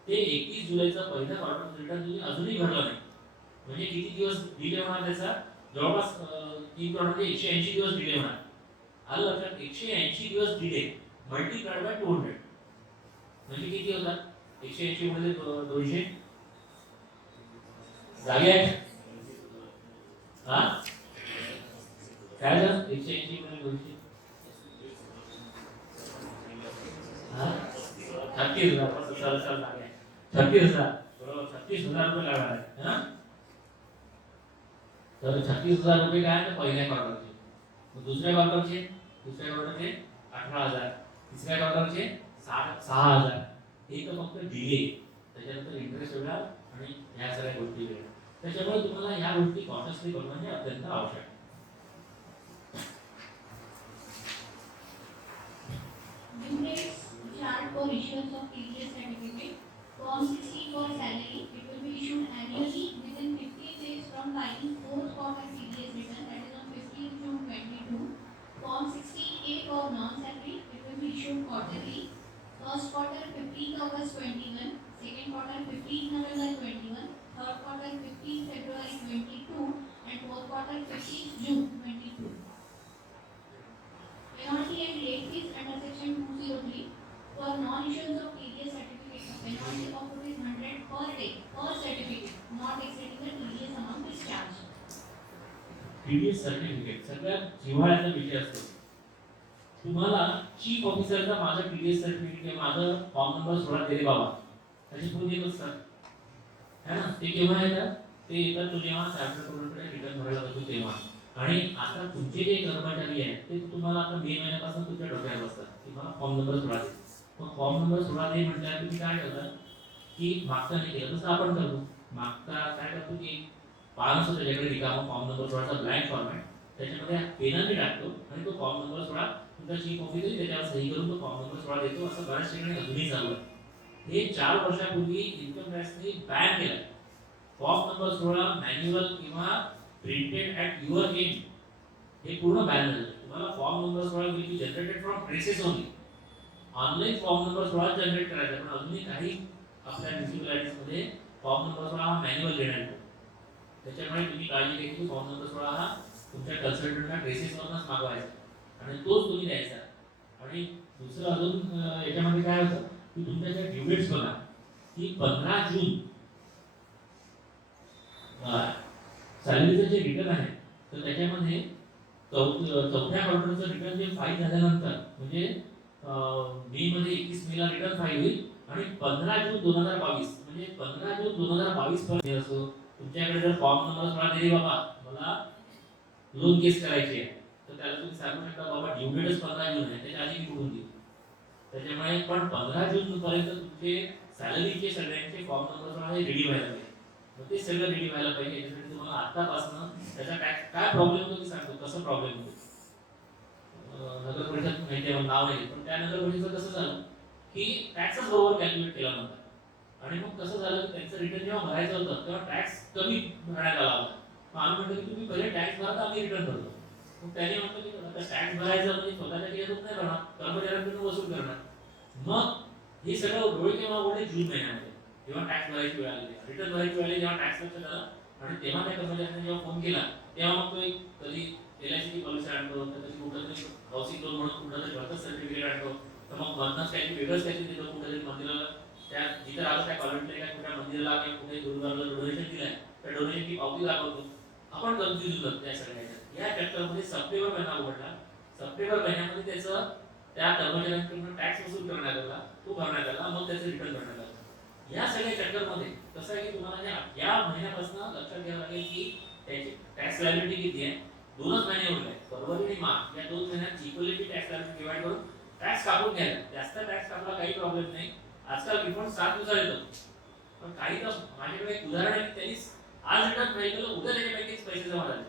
ते 31 जुलैचं पहिलं क्वार्टर रिटर्न तुम्ही अजूनही भरलं नाही, म्हणजे किती दिवस डिले होणार त्याचा, जवळपास 3 क्वार्टरचे 180 दिवस डिले होणार. आलं लक्षात, 180 दिवस डिले मल्टीप्लाइड बाय 200 म्हणजे किती होतात, 180 मध्ये 200 जागे आहेत. हा काय झालं, 180 मध्ये 200 हा 36,000 जागे, 36,000 बरोबर, 36,000 रुपये लागणार आहे ना. तर 36,000 रुपये काय तर पहिल्या क्वार्टरचे, मग दुसऱ्या क्वार्टरचे 18,000, तिसऱ्या क्वार्टरचे 6,000. हे तर फक्त डिले, त्याच्यानंतर इंटरेस्ट वेगळा आणि ह्या सगळ्या गोष्टी वेगळ्या. त्याच्यामुळे तुम्हाला ह्या गोष्टी कॉन्शियसली करणं हे अत्यंत आवश्यक आहे. Due dates chart for issuance of TDS certificate. Form 60 for salary, it will be issued annually within 15 days from filing fourth quarter TDS return, that is on 15th June 22. Form 60A for non-salary, it will be issued quarterly. First quarter 15th August 21, second quarter 15th November 21, third quarter 15th February 22, and fourth quarter 15th June 22. Penalty and late fees under section 203 for non-issuance of TDS certificate. A penalty of ₹100 per day per certificate, not exceeding the TDS amount is charged. TDS certificate सगळ्यात जिव्हाळ्याचा विषय असतो. तुम्हाला chief ऑफिसरचा माझं TDS certificate, माझं form number 16 दिले बाबा, त्याची फोन येत असतात है ना. ते केव्हा येतात, ते येतात तो जेव्हा चार्टर्ड अकाउंटंटकडे रिटर्न भरायला जातो तेव्हा. आणि आता तुमचे जे कर्मचारी आहेत ते तुम्हाला आता मे महिन्यापासून तुमच्या डोक्यावर बसतात की मला फॉर्म नंबर 16 दे. मग फॉर्म नंबर 16 दे म्हटल्यावर तुम्ही काय करता की मागचा नाही केलं तसं आपण करतो. मागचा काय करतो की पान असतो त्याच्याकडे रिकामा फॉर्म नंबर 16चा ब्लँक फॉर्मॅट त्याच्यामध्ये पेनाने टाकतो आणि तो फॉर्म नंबर 16 तुमचा चीफ ऑफिसर त्याच्यावर सही करून तो फॉर्म नंबर 16 देतो. असं बऱ्याच ठिकाणी अजूनही चालू आहे. हे 4 वर्षापूर्वी इन्कम टॅक्सने बॅन केलं. फॉर्म नंबर 16 मॅन्युअल किंवा प्रिंटेड ॲट युअर एंड हे पूर्ण बॅन झालं. तुम्हाला form number 16 will be generated from traces only. Online form number 16 generate करायचा पण अजूनही काही आपल्या म्युन्सिपॅलिटीजमध्ये फॉर्म नंबर 16 हा मॅन्युअल देण्यात येतो. त्याच्यामुळे तुम्ही काळजी घ्यायची की फॉर्म नंबर 16 हा तुमच्या कन्सल्टंटला ट्रेसेसवरूनच मागवायचा आणि तोच तुम्ही द्यायचा. आणि दुसरं अजून याच्यामध्ये काय होतं की तुमच्या ज्या ड्यू डेट्स बघा की 15 जून सॅलरीचं जे रिटर्न आहे तर त्याच्यामध्ये चौथ्या क्वार्टरचं रिटर्न जे फाईल झाल्यानंतर म्हणजे मे मध्ये 21 मेला रिटर्न फाईल होईल आणि 15 जून 2022 म्हणजे 15 जून 2022 पर्यंत असो तुमच्याकडे जर फॉर्म नंबर 16 दिली बाबा मला लोन केस करायची आहे तर त्याला तुम्ही सांगू शकता बाबा ड्यू डेटच 15 जून आहे त्याच्या आधी मी कुठून देऊ. त्याच्यामुळे पण 15 जून पर्यंत तुमचे सॅलरीचे सगळ्यांचे फॉर्म नंबर 16 हे रेडी व्हायला पाहिजे. मग ते सगळं रेडी व्हायला पाहिजे. याच्यासाठी तुम्हाला आतापासून त्याचा काय प्रॉब्लेम होतो मी सांगतो कसं प्रॉब्लेम होतो. नगर परिषद माहिती आहे नाव नाही पण त्या नगर परिषदेचं कसं झालं की टॅक्सच बरोबर कॅल्क्युलेट केला नव्हता आणि मग कसं झालं की त्यांचं रिटर्न जेव्हा भरायचं होतं तेव्हा टॅक्स कमी भरण्यात आला होता. मग आम्ही म्हटलं की तुम्ही पहिले टॅक्स भरा तर आम्ही रिटर्न भरतो. मग त्याने म्हटलं की आता टॅक्स भरायचं म्हणजे स्वतःच्या केसच नाही भरणार कर्मचाऱ्यांकडून वसूल करणार. मग हे सगळं डोळे केव्हा ओढले जून महिन्यामध्ये जेव्हा टॅक्स भरायची वेळ आली रिटर्न भरायची वेळ आली जेव्हा टॅक्स लक्षात आला आणि तेव्हा त्या कर्मचाऱ्यांनी जेव्हा फोन केला तेव्हा मग तो एक कधी एलआयसी पॉलिसी आणतो तर कधी कुठं तरी हाऊसिंग लोन म्हणून कुठं तरी बर्थ सर्टिफिकेट आणतो तर मग मधनच काही वेगळंच काहीतरी देतो कुठेतरी मंदिराला त्या जिथं राहतो त्या कॉलनीतल्या काय कुठल्या मंदिराला किंवा कुठे गुरुद्वाराला डोनेशन दिलंय त्या डोनेशनची पावती दाखवतो. आपण कन्फ्युज होतो त्या सगळ्या या चक्करमध्ये सप्टेंबर महिना उघडला. सप्टेंबर महिन्यामध्ये त्याचं त्या कर्मचाऱ्यांकडून टॅक्स वसूल करण्यात आला तो भरण्यात आला मग त्याचं रिटर्न भरण्यात आलं. या सगळ्या चक्करमध्ये कसं आहे की तुम्हाला या महिन्यापासून लक्षात घ्यावं लागेल की त्याची टॅक्स लायबिलिटी किती आहे. 2च महिने उरले फरवरी आणि मार्च या 2 महिन्यात इक्वलिटी टॅक्स लायबिलिटी डिवाइड करून टॅक्स कापून घ्यायला. जास्त टॅक्स कापला काही प्रॉब्लेम नाही. आजकाल रिफंड 7 दिवसात येतो पण काही तर माझ्याकडे एक उदाहरण आहे की त्यांनी आज रिटर्न फाईल केलं उद्या त्याच्या बँकेत पैसे जमा झाले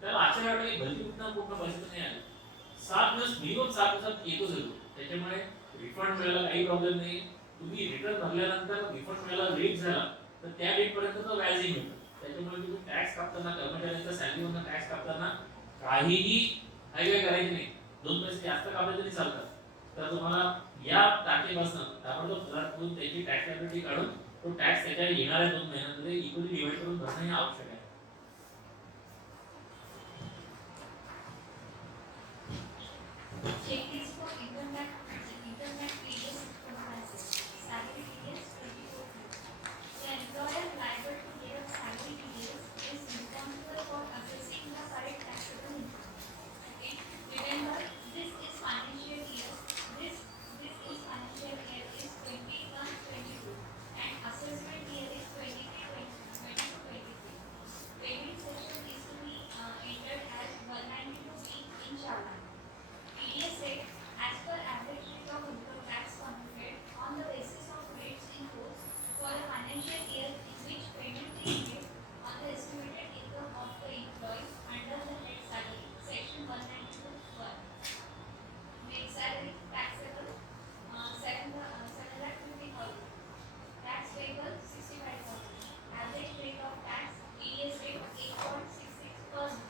त्याला आश्चर्य वाटलं की भरती कुठं पैसे नाही आले. 7 दिवस मिनिमम 7 दिवसात येतोच येतो. त्याच्यामुळे रिफंड मिळायला काही प्रॉब्लेम नाही. तुम्ही रिटर्न भरल्यानंतर रिफंड मिळायला लेट झाला तर त्या डेट पर्यंत तो व्याजही मिळतो. त्याच्यामुळे तुम्ही टॅक्स कापताना कर्मचाऱ्यांच्या सॅलरीवरनं टॅक्स कापताना काहीही हायवे करायची नाही. 2 पैसे जास्त कापले तरी चालतात. तर तुम्हाला या तारखेपासून ताबडतोब फरार करून त्याची टॅक्स लायबिलिटी काढून तो टॅक्स त्याच्या येणाऱ्या 2 महिन्यांमध्ये इक्वली डिवाइड करून भरणं हे आवश्यक आहे. Checklist for income tax previous compliances. Salary details 24. The employer liable to give salary details is responsible for assessing the correct taxable income. Okay. Remember, this is financial year. This is financial year is 21-22 and assessment year is 22-23. Payment session is to be entered as 192C in Challan. TDS rate as per average rate of income tax computed on the basis of rates in force for the financial year in which payment is made on the estimated income of the employee under the head salary, section 192(1). Make salary taxable 7,50,000. Tax payable 65,000. Average rate of tax TDS rate 8.66%.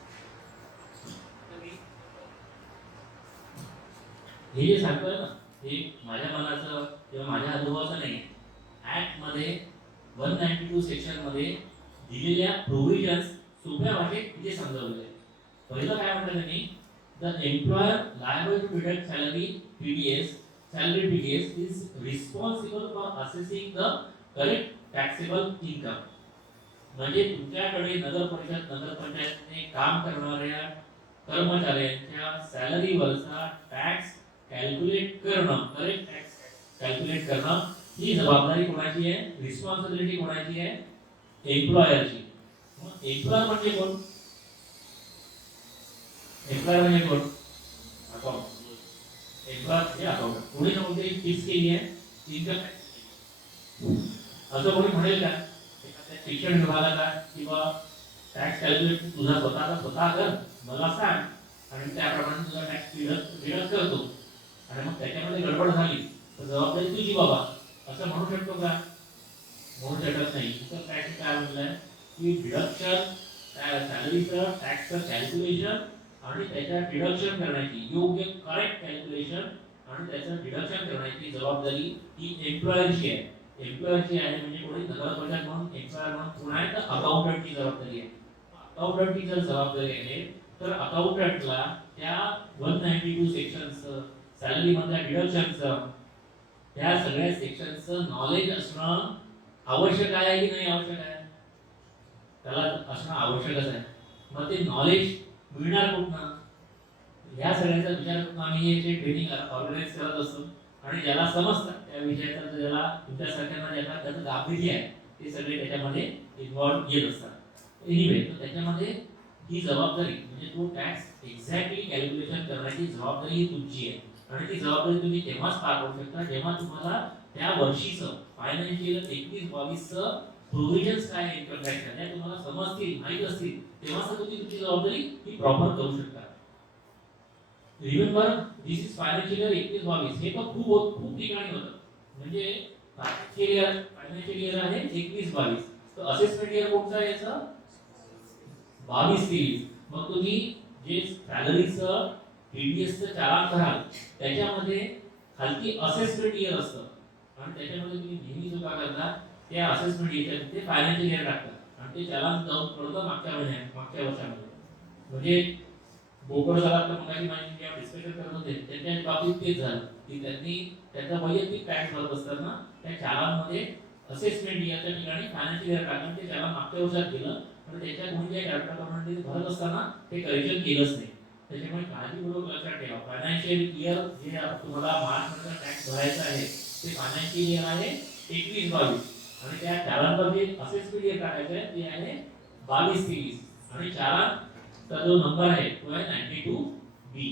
हे जे सांगतोय ना हे माझ्या मनाचं किंवा माझ्या अनुभवाचं नाही. ऍक्टमध्ये 192 सेक्शनमध्ये दिलेल्या प्रोव्हिजन्स सोप्या भाषेत तिथे समजावलेले आहे. पहिलं काय म्हणतात त्यांनी the employer liable to deduct salary TDS salary TDS is responsible for assessing the correct taxable income. म्हणजे तुमच्याकडे नगर परिषद नगर पंचायतने काम करणाऱ्या कर्मचाऱ्यांच्या सॅलरीवरचा टॅक्स कॅल्क्युलेट करणं करेक्ट टॅक्स कॅल्क्युलेट करणं ही जबाबदारी कोणाची आहे. रिस्पॉन्सिबिलिटी कोणाची आहे. एम्प्लॉयरची. मग एम्प्लॉयर म्हणजे कोण एम्प्लॉयर म्हणजे कोण? अकाउंट. एम्प्लॉयर म्हणजे अकाउंट. कोणी ना कोणती फिक्स केली आहे इन्कम टॅक्स. असं कोणी म्हणेल का एखाद्या शिक्षण विभागाला किंवा टॅक्स कॅल्क्युलेट तुझा स्वतः कर, मला सांग आणि त्याप्रमाणे तुझा टॅक्स डिडक्ट करतो आणि मग त्याच्यामध्ये गडबड झाली तर जबाबदारी तुझी बाबा, असं म्हणू शकतो का? म्हणू शकत नाही. तर टॅक्स काय म्हणलंय की डिडक्शन, सॅलरीचं टॅक्सचं कॅल्क्युलेशन आणि त्याच्या डिडक्शन करण्याची योग्य करेक्ट कॅल्क्युलेशन आणि त्याचं डिडक्शन करण्याची जबाबदारी ही एम्प्लॉयरची आहे. एम्प्लॉयरची आहे म्हणजे कोणी नगर परिषद म्हणून एम्प्लॉयर म्हणून कोण आहे तर अकाउंटंटची जबाबदारी आहे. अकाउंटंटची जर जबाबदारी आहे तर अकाउंटंटला त्या 192 सेक्शन्स सॅलरी मधल्या डिडक्शनचं त्या सगळ्या सेक्शनचं नॉलेज असणं आवश्यक आहे की नाही आवश्यक आहे? त्याला असणं आवश्यकच आहे. मग ते नॉलेज मिळणार कुठनं? ह्या सगळ्याचा विचार करून आम्ही हे ट्रेनिंग ऑर्गनाईज करत असतो आणि ज्याला समजतं त्या विषयाचा, ज्याला तुमच्यासारख्यांना ज्यांना त्याचं गांभीर्य आहे ते सगळे त्याच्यामध्ये इन्व्हॉल्व येत असतात. एनिवे, तर त्याच्यामध्ये ही जबाबदारी म्हणजे तो टॅक्स एक्झॅक्टली कॅल्क्युलेशन करण्याची जबाबदारी ही तुमची आहे आणि ती जबाबदारी तुम्ही तेव्हाच पार करू शकता जेव्हा तुम्हाला त्या वर्षीचं फायनान्शियल 21-22चं प्रोव्हिजन्स काय इन्कम टॅक्सच्या त्या तुम्हाला समजतील, माहीत असतील, तेव्हाच तुम्ही तुमची जबाबदारी ही प्रॉपर करू शकता. Remember, this is financial year 21-22. हे तर खूप ठिकाणी होतं. म्हणजे फायनान्शियल इयर आहे 21-22. तर असेसमेंट इयर कोणता आहे याचा? 22-23. मग तुम्ही जे सॅलरीचं टीडीएसचं चालान कराल त्याच्यामध्ये खालती असेसमेंट इयर असतं आणि त्याच्यामध्ये तुम्ही नेहमी जो काय करता त्या असेसमेंट इयर ते फायनान्शियल इयर टाकतात आणि ते चालान जाऊन पडतं मागच्या वर्षामध्ये. म्हणजे बोकड साहेब मगाशी माहिती जेव्हा डिस्कशन करत होते त्यांच्या बाबतीत तेच झालं की त्यांनी त्यांचा वैयक्तिक टॅक्स भरत असताना त्या चालानमध्ये असेसमेंट इयरच्या ठिकाणी फायनान्शियल इयर टाकलं, ते चालान मागच्या वर्षात गेलं आणि त्याच्या कोणत्याही कॅल्क्युलेटरमध्ये भरत असताना ते करेक्शन केलंच नाही. त्याच्यामुळे काळजीपूर्वक लक्षात ठेवा, फायनान्शियल इयर जे तुम्हाला मार्चमध्ये टॅक्स भरायचा आहे ते फायनान्शियल इयर आहे 21-22 आणि त्या चालानवर जे असेसमेंट इयर टाकायचं आहे ते आहे 22-23 आणि चालानचा जो नंबर आहे तो आहे 92B.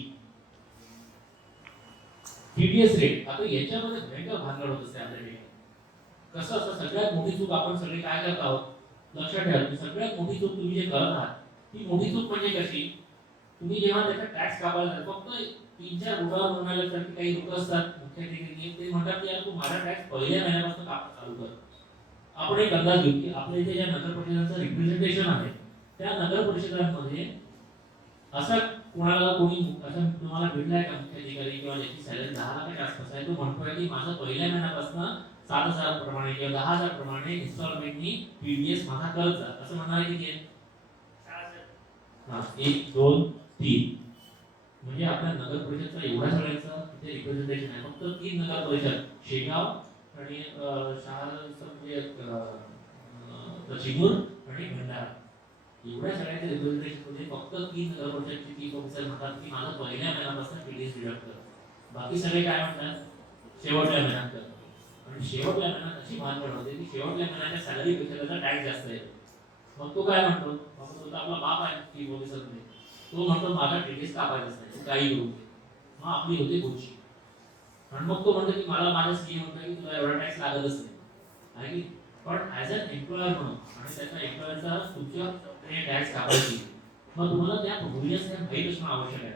टीडीएस रेट, आता याच्यामध्ये भयंकर भांडण होत असते आपल्याकडे. कसं असतं, सगळ्यात मोठी चूक आपण सगळे काय करत आहोत लक्षात ठेवा, की सगळ्यात मोठी चूक तुम्ही जे करत आहात ती मोठी चूक म्हणजे कशी? तुम्ही जेव्हा त्याचा टॅक्स कापायला फक्त 3-4 रुपयावर बनवण्यासाठी काही लोक असतात मुख्याधिकारी, ते म्हणतात की यार तू माझा टॅक्स पहिल्या महिन्यापासून कापणं चालू कर. आपण एक अंदाज घेऊ की आपल्या इथे ज्या नगर परिषदांचं रिप्रेझेंटेशन आहे त्या नगर परिषदांमध्ये असं कोणाला कोणी असं तुम्हाला भेटलाय का मुख्याधिकारी किंवा ज्याची सॅलरी 10 लाखाच्या आसपास आहे, तो म्हणतोय की माझं पहिल्या महिन्यापासून 7,000 प्रमाणे किंवा 10,000 प्रमाणे इन्स्टॉलमेंटनी पीडीएस माझा करत जा, असं म्हणणार किती आहे? 1, 2, 3. म्हणजे आपल्या नगर परिषदचा एवढ्या सगळ्यांचं तिथे रिप्रेझेंटेशन आहे. फक्त 3 नगर परिषद, शेगाव आणि शहारचं म्हणजे चिमूर आणि भंडारा, एवढ्या सगळ्यांच्या रिप्रेझेंटेशन मध्ये फक्त 3 नगर परिषदचे चीफ ऑफिसर म्हणतात की माझं पहिल्या महिन्यापासून पीडीएस डिडक्ट कर. बाकी सगळे काय म्हणतात शेवटल्या महिन्यात कर. आणि शेवटल्या महिन्यात अशी भानगड होते की शेवटल्या महिन्याच्या सॅलरी पेक्षा त्याचा टॅक्स जास्त आहे. मग तो काय म्हणतो, तो आपला बाप आहे चीफ ऑफिसरमध्ये, तो म्हणतो माझा टीडीएस कापायचाच नाही, काही करू. मग आपली होते खुशी आणि मग तो म्हणतो की मला माझ्या स्कीम होतं की तुला एवढा टॅक्स लागतच नाही. आणि पण ॲज अन एम्प्लॉयर म्हणून आणि त्याच्या एम्प्लॉयरचा तुमच्या टॅक्स कापायची, मग तुम्हाला त्या प्रोव्हिजन्स हे माहीत असणं आवश्यक आहे.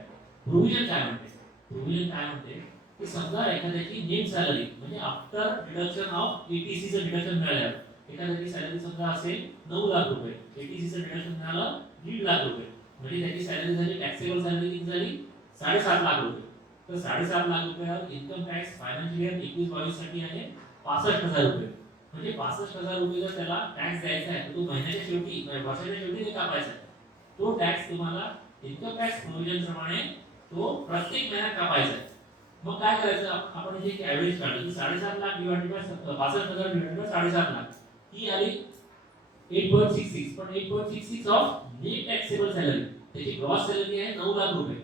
प्रोव्हिजन काय म्हणते? प्रोव्हिजन काय म्हणते की समजा एखाद्याची नेट सॅलरी म्हणजे आफ्टर डिडक्शन ऑफ एटीसीचं डिडक्शन मिळाल्यावर एखाद्याची सॅलरी समजा असेल 9 लाख रुपये, एटीसीचं डिडक्शन मिळालं 1.5 लाख रुपये, म्हणजे त्याची सॅलरी झाली, टॅक्सेबल सॅलरी किती झाली 7.5 लाख रुपये. तर 7.5 लाख रुपयावर इन्कम टॅक्स फायनान्शियल इयर 21-22 साठी आहे 65,000 रुपये. म्हणजे 65,000 रुपये जर त्याला टॅक्स द्यायचा आहे तर तो महिन्याच्या शेवटी वर्षाच्या शेवटी कापायचा आहे. तो टॅक्स तुम्हाला इन्कम टॅक्स प्रोव्हिजन प्रमाणे तो प्रत्येक महिन्यात कापायचा आहे. मग काय करायचं, आपण इथे एक ॲव्हरेज काढलं की 7.5 lakh divided by 65,000 divided by 7.5 lakh ही आली 8.66. पण 8.66 ऑफ नेट टॅक्सेबल सॅलरी, त्याची ग्रॉस सॅलरी आहे 9 लाख रुपये.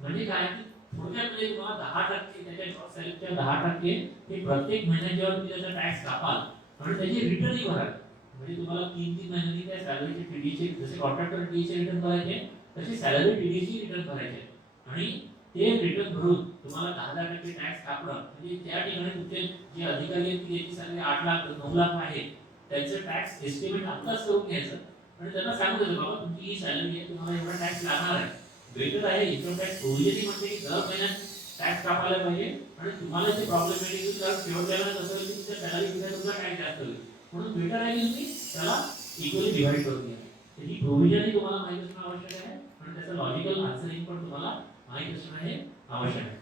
म्हणजे काय की थोडक्यात म्हणजे तुम्हाला 10% त्याच्या ग्रॉस सॅलरीच्या 10% हे प्रत्येक महिन्यात जेव्हा तुम्ही त्याचा टॅक्स कापाल आणि त्याची रिटर्नही भराल, म्हणजे तुम्हाला 3-3 महिन्यांनी त्या सॅलरीचे टीडीचे जसे कॉन्ट्रॅक्टर टीडीचे रिटर्न करायचे तशी सॅलरी टीडीएसची रिटर्न भरायचे आहेत. आणि ते रिटर्न भरून तुम्हाला 10% टॅक्स कापणं म्हणजे त्या ठिकाणी तुमचे जे अधिकारी आहेत की ज्याची सॅलरी 8 लाख 9 लाख आहे त्यांचं टॅक्स एस्टिमेट आत्ताच करून घ्यायचं आणि त्यांना सांगून द्यायचं बाबा तुमची ही सॅलरी आहे तुम्हाला एवढा टॅक्स लागणार आहे. बेटर आहे इन्कम टॅक्स प्रोव्हिजन म्हणते की दर महिन्यात टॅक्स कापायला पाहिजे आणि तुम्हाला जे प्रॉब्लेमॅटिक येईल तर शेवटच्या कसं होईल की तुमच्या सॅलरीपेक्षा तुमचा टॅक्स जास्त होईल. म्हणून बेटर आहे की तुम्ही त्याला इक्वली डिवाइड करून घ्या. त्याची प्रोव्हिजन ही तुम्हाला माहिती असणं आवश्यक आहे आणि त्याचं लॉजिकल आन्सरिंग पण तुम्हाला माहिती असणं हे आवश्यक आहे.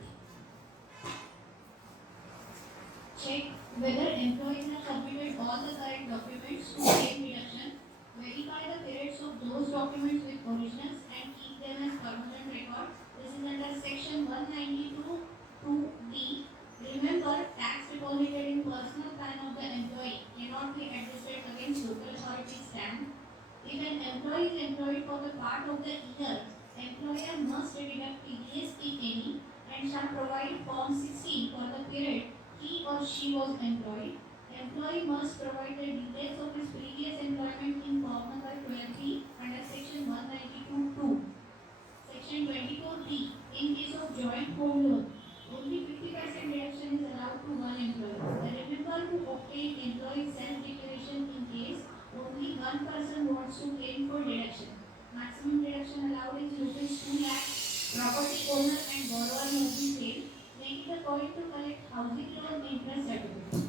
Check whether employees have submitted all the correct documents to claim deduction. Verify the periods of those documents with originals and keep them as permanent record. This is under section 192 2D. Remember, tax deposited in personal plan of the employee cannot be adjusted against local authority stamp. If an employee is employed for the part of the year, employer must deduct TDS if any and shall provide Form 16 for the period he or she was employed. Employee must provide the details of his previous employment in form number 12B under section 192(2). Section 24D. In case of joint home loan, only 50% deduction is allowed to one employee. Remember to obtain employee self-declaration in case only one person wants to claim for deduction. Maximum deduction allowed is rupees 2 lakh. Property owner and borrower must be paid. Make it a point to collect housing loan interest certificate.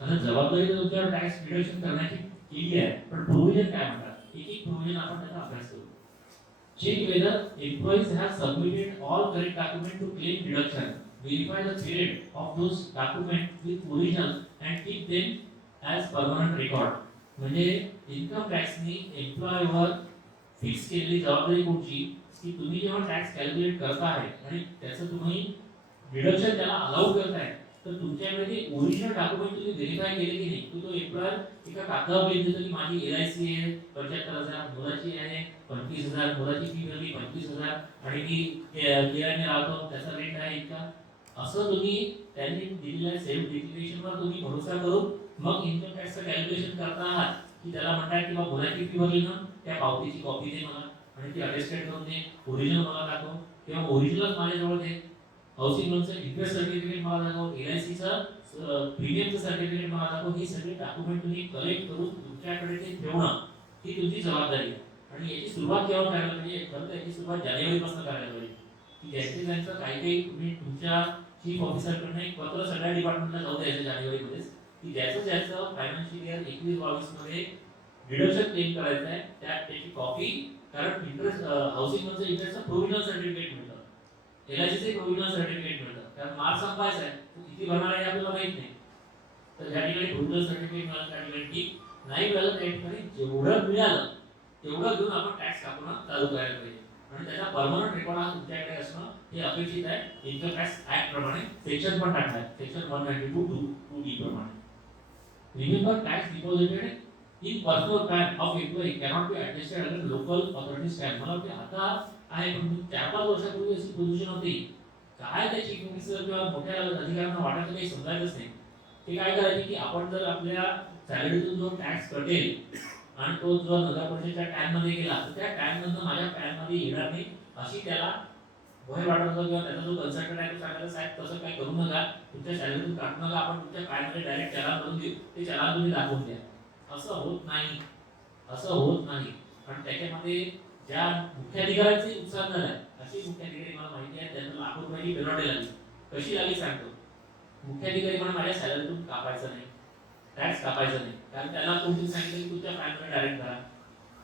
आता जबाबदारी तर तुमच्यावर tax deduction करण्याची केली आहे पण provision काय म्हणतात एक एक प्रोव्हिजन आपण त्याचा अभ्यास करू. Check whether employees have submitted all correct document to claim deduction. Verify the period of those document with original and keep them as permanent record. म्हणजे इन्कम टॅक्सनी एम्प्लॉयवर फिक्स केलेली जबाबदारी कोणची की तुम्ही जेव्हा टॅक्स कॅल्क्युलेट करता आहे आणि त्याचं तुम्ही डिडक्शन त्याला अलाउ करताय तर तुमच्याकडे ते ओरिजिनल डॉक्युमेंट तुम्ही व्हेरीफाय केले की नाही. तो एम्प्लॉयर एका कागदावर लिहित देतो की माझी LIC आहे 75,000, मुलाची आहे 25,000, मुलाची फी भरली 25,000 आणि मी किरायाने राहतो त्याचा रेट आहे इतका. असं तुम्ही त्यांनी दिलेल्या सेल्फ डिक्लेरेशनवर तुम्ही भरोसा करून मग इन्कम टॅक्सचं कॅल्क्युलेशन करता आहात की त्याला म्हणताय की बाबा मुलाची फी भरली ना त्या पावतीची कॉपी दे मला आणि ती अटेस्टेड करून दे, ओरिजिनल मला दाखव किंवा ओरिजिनल माझ्याजवळ दे, हाऊसिंग लोनचं इंटरेस्ट सर्टिफिकेट मला दाखव, LICचं प्रीमियमचं सर्टिफिकेट मला दाखव. ही सगळी डॉक्युमेंट तुम्ही कलेक्ट करून तुमच्याकडे ते ठेवणं ही तुमची जबाबदारी आहे. आणि याची सुरुवात केव्हा करायला पाहिजे खरं तर याची सुरुवात जानेवारीपासून करायला पाहिजे की ज्यांचं काही तुम्ही तुमच्या चीफ ऑफिसरकडनं एक पत्र सगळ्या डिपार्टमेंटला जाऊ द्यायचं जानेवारीमध्येच की ज्याचं फायनान्शियल इयर 21-22 मध्ये डिडक्शन क्लेम करायचं आहे त्याची कॉपी. कारण इंटरेस्ट हाऊसिंग लोनचं इंटरेस्टचं प्रोव्हिजनल सर्टिफिकेट मिळतं, LICचे प्रोव्हिजनल सर्टिफिकेट मिळतं. कारण मार्च संपायचा आहे तो किती भरणार आहे आपल्याला माहित नाही. तर ज्या ठिकाणी प्रोव्हिजनल सर्टिफिकेट मिळालं त्या ठिकाणी ठीक नाही मिळालं त्या ठिकाणी जेवढं मिळालं तेवढं घेऊन आपण टॅक्स कापणं चालू करायला पाहिजे आणि त्याचा परमनंट रेकॉर्ड हा तुमच्याकडे असणं हे अपेक्षित आहे. इन्कम टॅक्स ऍक्ट प्रमाणे सेक्शन पण टाकलाय सेक्शन 192(2)(d) प्रमाणे. Remember tax deposited in personal plan of employee cannot be adjusted under local authority stamp. मला वाटते आता आहे पण 4-5 वर्षापूर्वी अशी पोझिशन होती काय त्या चीफ ऑफिसर किंवा मोठ्या अधिकाऱ्यांना वाटायचं काही समजायचंच नाही. ते काय करायचे की आपण जर आपल्या सॅलरीतून जो टॅक्स कटेल आणि तो जो नगर परिषदेच्या टॅन मध्ये गेला तर त्या टॅन मधनं माझ्या पॅन मध्ये येणार नाही अशी त्याला भय वाटत होतं किंवा त्याचा जो कन्सल्टंट आहे तो सांगायचा साहेब तसं काय करू नका, तुमच्या सॅलरीतून काढू नका, आपण तुमच्या पॅन मध्ये डायरेक्ट चलान करून देऊ, ते चलान तुम्ही दाखवून द्या. असं होत नाही, असं होत नाही. आणि त्याच्यामध्ये ज्या मुख्याधिकाऱ्यांचे नुकसान झालंय अशी मुख्याधिकारी मला माहिती आहे त्यांना लाखो रुपयाची पेनल्टी लागली. कशी लागली सांगतो. मुख्याधिकारी म्हणून माझ्या सॅलरीतून कापायचं नाही, टॅक्स कापायचं नाही. कारण त्याला कोणती सांगितलं की तुमच्या पॅनमध्ये डायरेक्ट करा.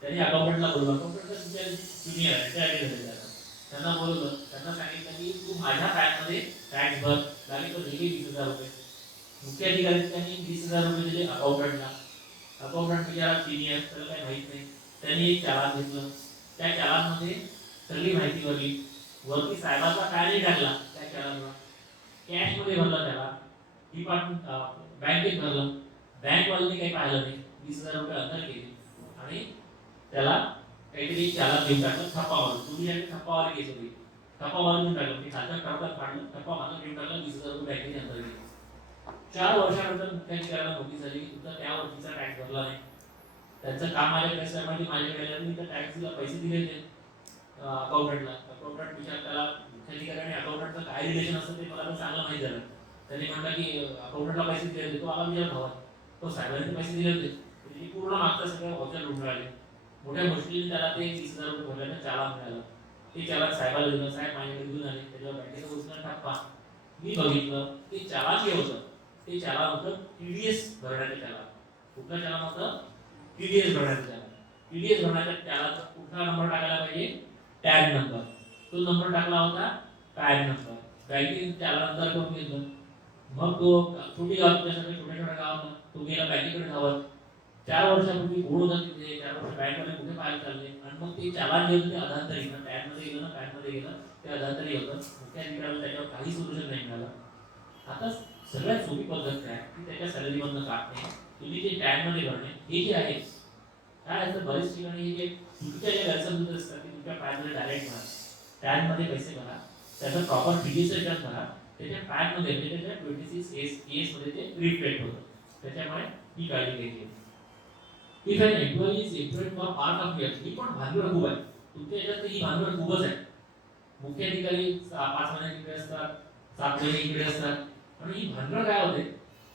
त्यांनी अकाउंटंटला बोलवलं, अकाउंटंटला तुमच्या ज्युनियर आहे त्यांना बोलवलं, त्यांना सांगितलं की तू माझ्या पॅनमध्ये टॅक्स भर, लागेल तर दिले 20,000 रुपये. मुख्याधिकारी त्यांनी 20,000 रुपये दिले अकाउंटंटला. अकाउंटंट बिचारा सिनियर त्याला काही माहित नाही, त्यांनी एक चालान घेतलं, त्या चालानमध्ये सगळी माहिती भरली, वरती साहेबाचा काय नाही टाकला त्या चालानवर, कॅशमध्ये भरला त्याला, डिपार्टमेंट बँकेत भरलं, बँकवाल्यांनी काही पाहिलं नाही, 20,000 रुपये अंतर केले आणि त्याला काहीतरी चालान देऊन टाकलं ठप्पा मारून. तुम्ही आणि ठप्पावाले केस होती, ठप्पा मारून देऊन टाकलं, मी खात्यात काढतात काढलं, ठप्पा मारून देऊन टाकलं, 20,000 रुपये बँकेने अंतर केले. 4 वर्षानंतर मुख्याधिकाऱ्याला नोटीस आली की तुमचा त्या वर्षीचा टॅक्स भरला नाही. त्यांचं काम माझ्याकडे असल्यामुळे माझ्याकडे आलं, मी त्या टॅक्सला पैसे दिले होते अकाउंटंटला. अकाउंटंट विचार त्याला मुख्याधिकारी आणि अकाउंटंटचं काय रिलेशन असतं ते मला तर चांगलं माहिती झालं. त्यांनी म्हटलं की अकाउंटंटला पैसे दिले होते. तो आला विचार भावा, तो साहेबांनी पैसे दिले होते. त्याची पूर्ण मागचं सगळं व्हाउचर लुटून राहिले. मोठ्या गोष्टीने त्याला ते 30,000 रुपये भरल्यानं चालान मिळालं. ते चालान साहेबाला दिलं. साहेब माझ्याकडे घेऊन आले. त्याच्यावर बँकेचा उचलून टाका. मी बघितलं ते चालान जे होतं ते चालान होतं TDS भरण्याचं चालान. कुठलं चालान होतं? TDS भरण्याचं चालान. TDS भरण्याच्या चालानचा कुठला नंबर टाकायला पाहिजे? Tag number. तो नंबर टाकला होता टॅग नंबर. बँकेने चालान करून घेतलं. मग तो छोटी गाव तुझ्यासाठी छोट्या छोट्या गावात तो गेला बँकेकडे धावत. 4 वर्षापूर्वी कोण होता तिथे, 4 वर्ष बँकमध्ये कुठे पाहायला चालले आणि मग ते चालान जे होतं ते अधांतरी गेलं. टॅगमध्ये गेलं ना पॅनमध्ये गेलं ते अधांतरी होतं. मुख्याधिकाऱ्याला त्याच्यावर काही सोल्युशन नाही मिळालं. आता सगळ्यात सोपी पद्धत काय की त्याच्या सॅलरीमधनं काढणे, तुम्ही ते टॅगमध्ये भरणे. हे जे आहे काय असतं बरेच ठिकाणी हे जे चुकीच्या ज्या गैरसमज असतात की तुमच्या पॅनमध्ये डायरेक्ट भरा, टॅगमध्ये पैसे भरा, त्याचा प्रॉपर TDS रिटर्न भरा, त्याच्या पॅनमध्ये म्हणजे त्याच्या 26 मध्ये ते रिफ्लेक्ट होतं. त्याच्यामुळे ही काळजी घ्यायची. If an employee is employed for part of year, ही पण भांडवल खूप आहे तुमच्या याच्यात. ही भांडवल खूपच आहे. मुख्याधिकारी 5 महिने इकडे असतात, 7 महिने इकडे असतात आणि ही भांडवल काय होते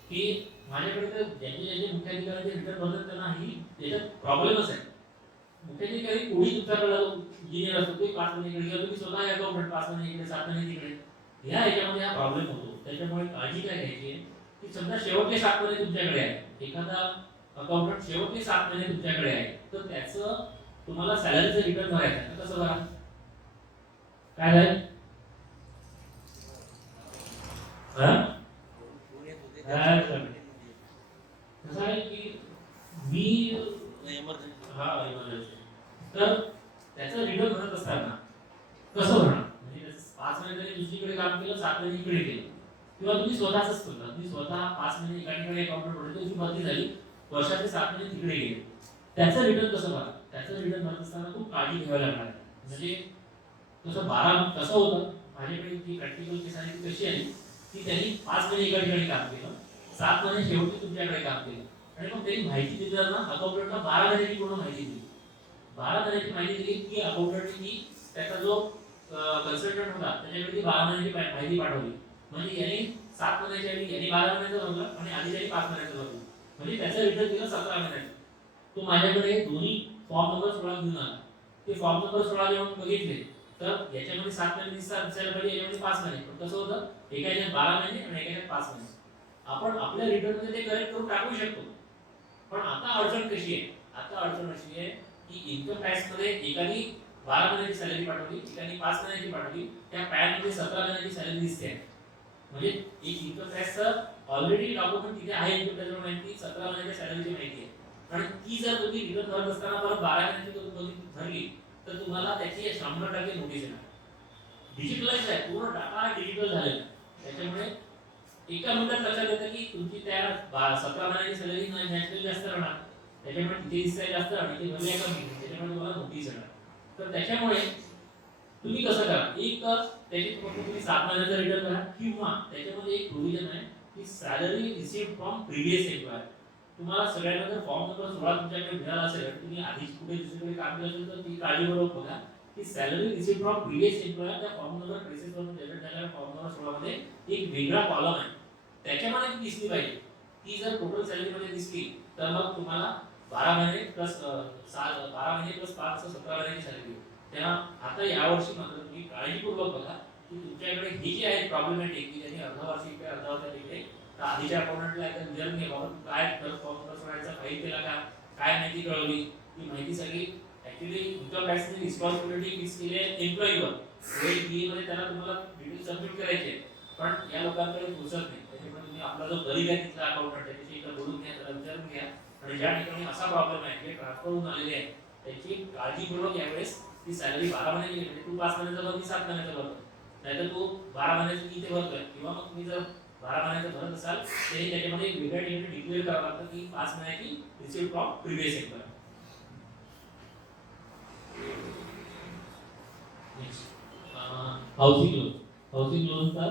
की माझ्याकडे तर ज्यांचे ज्यांचे मुख्याधिकाऱ्यांचे रिटर्न भरतात त्यांना ही त्याच्यात प्रॉब्लेमच आहे. मुख्याधिकारी कोणी तुमच्याकडे इंजिनियर असतो ते 5 महिने इकडे गेलो, तुम्ही स्वतः अकाउंटंट 5 महिने इकडे 7 महिने तिकडे. ह्या ह्याच्यामध्ये हा प्रॉब्लेम होतो. त्याच्यामुळे काळजी काय घ्यायची आहे की समजा शेवटचे 7 महिने तुमच्याकडे आहे, एखादा अकाउंटंट शेवटचे 7 महिने तुमच्याकडे आहे, तर त्याचं तुम्हाला सॅलरीचं रिटर्न भरायचं आहे. कसं भरा? काय झालं? कसं आहे की मी इमर्जन्सी तर त्याचं रिटर्न भरत असताना कसं भरणार? म्हणजे 5 महिने तरी दुसरीकडे काम केलं, 7 महिने इकडे केलं, किंवा तुम्ही स्वतःच केलं. तुम्ही स्वतः 5 महिने एका ठिकाणी अकाउंटंट होते, तुमची बदली झाली, वर्षाचे 7 महिने तिकडे गेले, त्याचं रिटर्न कसं भरा? त्याचं रिटर्न भरत असताना खूप काळजी घ्यावी लागणार आहे. म्हणजे तसं 12 कसं होतं, माझ्याकडे जी प्रॅक्टिकल केस आहे ती कशी आली की त्यांनी 5 महिने एका ठिकाणी काम केलं, 7 महिने शेवटी तुमच्याकडे काम केलं आणि मग त्यांनी माहिती दिली ना अकाउंटंटला 12 महिन्याची पूर्ण माहिती दिली. 12 महिन्याची माहिती दिली की अकाउंटंटनी त्याचा जो कन्सल्टंट होता त्याच्याकडे ती 12 महिन्याची माहिती पाठवली. म्हणजे यांनी 7 महिन्याच्या आधी यांनी 12 महिन्याचं भरलं आणि आधी त्यांनी 5 महिन्याचं भरलं, म्हणजे त्याचं रिटर्न दिलं 17 महिन्याचं. तो माझ्याकडे दोन्ही फॉर्म नंबर 16 घेऊन आला. ते फॉर्म नंबर 16 जेव्हा बघितले तर याच्यामध्ये 7 महिने दिसायला पाहिजे, याच्यामध्ये 5 महिने. पण कसं होतं, एका याच्यात 12 महिने आणि एका याच्यात 5 महिने. आपण आपल्या रिटर्नमध्ये ते करेक्ट करून टाकू शकतो. पण आता अडचण कशी आहे? आता अडचण अशी आहे की इन्कम टॅक्समध्ये एकानी 12 महिन्याची सॅलरी पाठवली, एकानी 5 महिन्याची पाठवली, त्या पॅनमध्ये 17 महिन्याची सॅलरी दिसते. म्हणजे एक इन्कम टॅक्सचं ऑलरेडी डॉक्युमेंट तिथे आहे, इन्कम टॅक्सवर माहिती 17 महिन्याच्या सॅलरीची माहिती आहे. आणि ती जर तुम्ही रिटर्न भरत असताना परत 12 महिन्याची भरली तर तुम्हाला त्याची 100% नोटीस येणार. डिजिटलाइज आहे, पूर्ण डाटा डिजिटल झालेला आहे. त्याच्यामुळे एका मिनिटात लक्षात येतं की तुमची त्या 17 महिन्याची सॅलरी नॅचरली जास्त राहणार, त्याच्यामुळे तिथे दिसायला जास्त आणि ते भरल्या कमी, त्याच्यामुळे तुम्हाला नोटीस येणार. तर त्याच्यामुळे तुम्ही कसं करा, एक तर त्याची तुम्ही 7 महिन्याचा रिटर्न करा, किंवा त्याच्यामध्ये एक प्रोव्हिजन आहे की salary received from previous employer. तुम्हाला सगळ्यांना जर फॉर्म नंबर 16 तुमच्याकडे मिळाला असेल, तुम्ही आधीच कुठे दुसरीकडे काम केलं असेल तर ती काळजीपूर्वक बघा की salary received from previous employer त्या फॉर्म नंबर ट्रेसेस वरून जनरेट झालेल्या फॉर्म नंबर 16 मध्ये एक वेगळा कॉलम आहे, त्याच्यामध्ये ती दिसली पाहिजे. ती जर टोटल सॅलरीमध्ये दिसली तर मग तुम्हाला 12 महिने प्लस 12 महिने प्लस 5 17 महिन्याची सॅलरी. तेव्हा आता यावर्षी मात्र तुम्ही काळजीपूर्वक बघा की तुमच्याकडे हे जे आहे प्रॉब्लेमॅटिक की त्यांनी अर्धा वर्ष इकडे अर्धा वर्ष तिकडे, तर आधीच्या अकाउंटंटला एकदा विचारून घ्या बाबा तू काय फॉर्म नंबर सोडायचा फाईल केला का, काय माहिती कळवली. ती माहिती सगळी ऍक्च्युली इन्कम टॅक्सची रिस्पॉन्सिबिलिटी फिक्स केली आहे एम्प्लॉईवर. मध्ये त्याला तुम्हाला डिटेल सबमिट करायचे, पण या लोकांकडे फुरसत नाही. त्याच्यामुळे तुम्ही आपला जो गरीब आहे तिथला अकाउंटंट त्याच्याशी एकदा बोलून घ्या, त्याला विचारून घ्या आणि ज्या ठिकाणी असा प्रॉब्लेम आहे जे ट्रान्सफर होऊन आलेले आहे त्याची काळजीपूर्वक यावेळेस ती सॅलरी 12 महिन्याची म्हणजे तू 5 महिन्याचा भर, मी 7 महिन्याचा भरतो, नाहीतर तू 12 महिन्याची इथे भरतोय, किंवा मग तुम्ही जर 12 महिन्याचं भरत असाल तरी त्याच्यामध्ये वेगळ्या ठिकाणी डिक्लेअर करावं लागतं की 5 महिन्याची received from previous employer. Housing loan. Housing लोनचा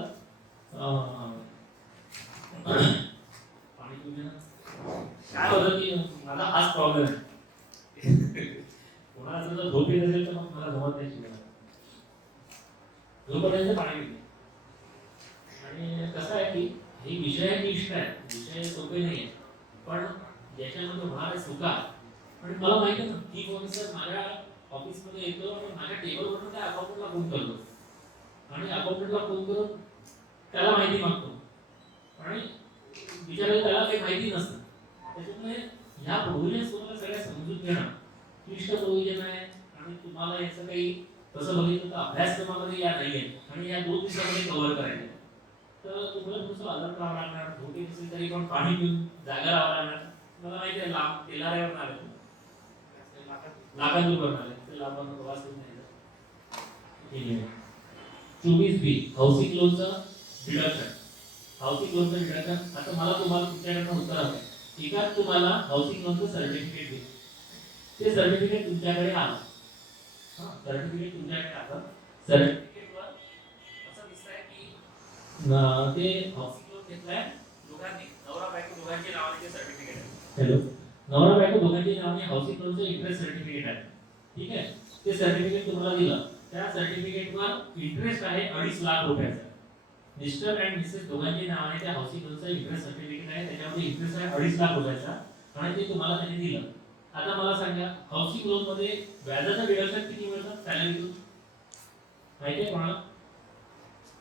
काय होतं की माझा हाच प्रॉब्लेम आहे. कोणाचं जर झोप येत असेल तर मग मला जमत नाही शिकायला. तोपर्यंत पाणी पिते. आणि कसं आहे की हे विषय क्लिष्ट आहे, विषय सोपे नाही आहे, पण ज्याच्यामध्ये होणाऱ्या चुका, आणि मला माहिती आहे ना की ऑफिसर माझ्या ऑफिसमध्ये येतो आणि माझ्या टेबलवरून त्या अकाउंटला फोन करतो आणि अकाउंटला फोन करून त्याला माहिती मागतो आणि बिचारायला त्याला काही माहिती नसतं. त्याच्यामुळे ह्या प्रोव्हिजन्स तुम्हाला सगळ्या समजून घेणं क्लिष्ट प्रोव्हिजन आहे आणि तुम्हाला याचं काही तसं बघितलं तर अभ्यासक्रमामध्ये या नाही आहे आणि या 2 दिवसामध्ये कव्हर करायचं. तर तुम्हाला थोडंसं अलर्ट राहावं लागणार, झोपी नसेल तरी पण पाणी पिऊन जागा राहावं लागणार. मला माहिती आहे लांब तेलाऱ्यावर आले लाखांदूर आले ते लांब प्रवास करून नाही. 24B हाऊसिंग लोनचं डिडक्शन. हाऊसिंग लोनचं डिडक्शन आता मला तुम्हाला तुमच्याकडनं उत्तर हवं आहे. एकाच तुम्हाला हाऊसिंग लोनचं सर्टिफिकेट देईल, ते सर्टिफिकेट तुमच्याकडे आलं, सर्टिफिकेट तुमच्याकडे आलं, सर्टिफिकेटवर असं दिसतंय की ते हाऊसिंग लोन घेतलाय दोघांनी, नवरा बायको दोघांच्या नावाने ते सर्टिफिकेट आहे. हॅलो, नवरा बायको दोघांच्या नावाने हाऊसिंग लोनचं इंटरेस्ट सर्टिफिकेट आहे. ठीक आहे, ते सर्टिफिकेट तुम्हाला दिलं, त्या सर्टिफिकेटवर इंटरेस्ट आहे 2.5 लाख रुपयाचा. मिस्टर अँड मिसेस दोघांच्या नावाने त्या हाऊसिंग लोनचं इंटरेस्ट सर्टिफिकेट आहे, त्याच्यामध्ये इंटरेस्ट आहे 2.5 लाख रुपयाचा आणि ते तुम्हाला त्यांनी दिलं. आता मला सांगा हाऊसिंग लोन मध्ये व्याजाचं डिडक्शन किती मिळतं सॅलरीतून माहिती आहे कोणाला?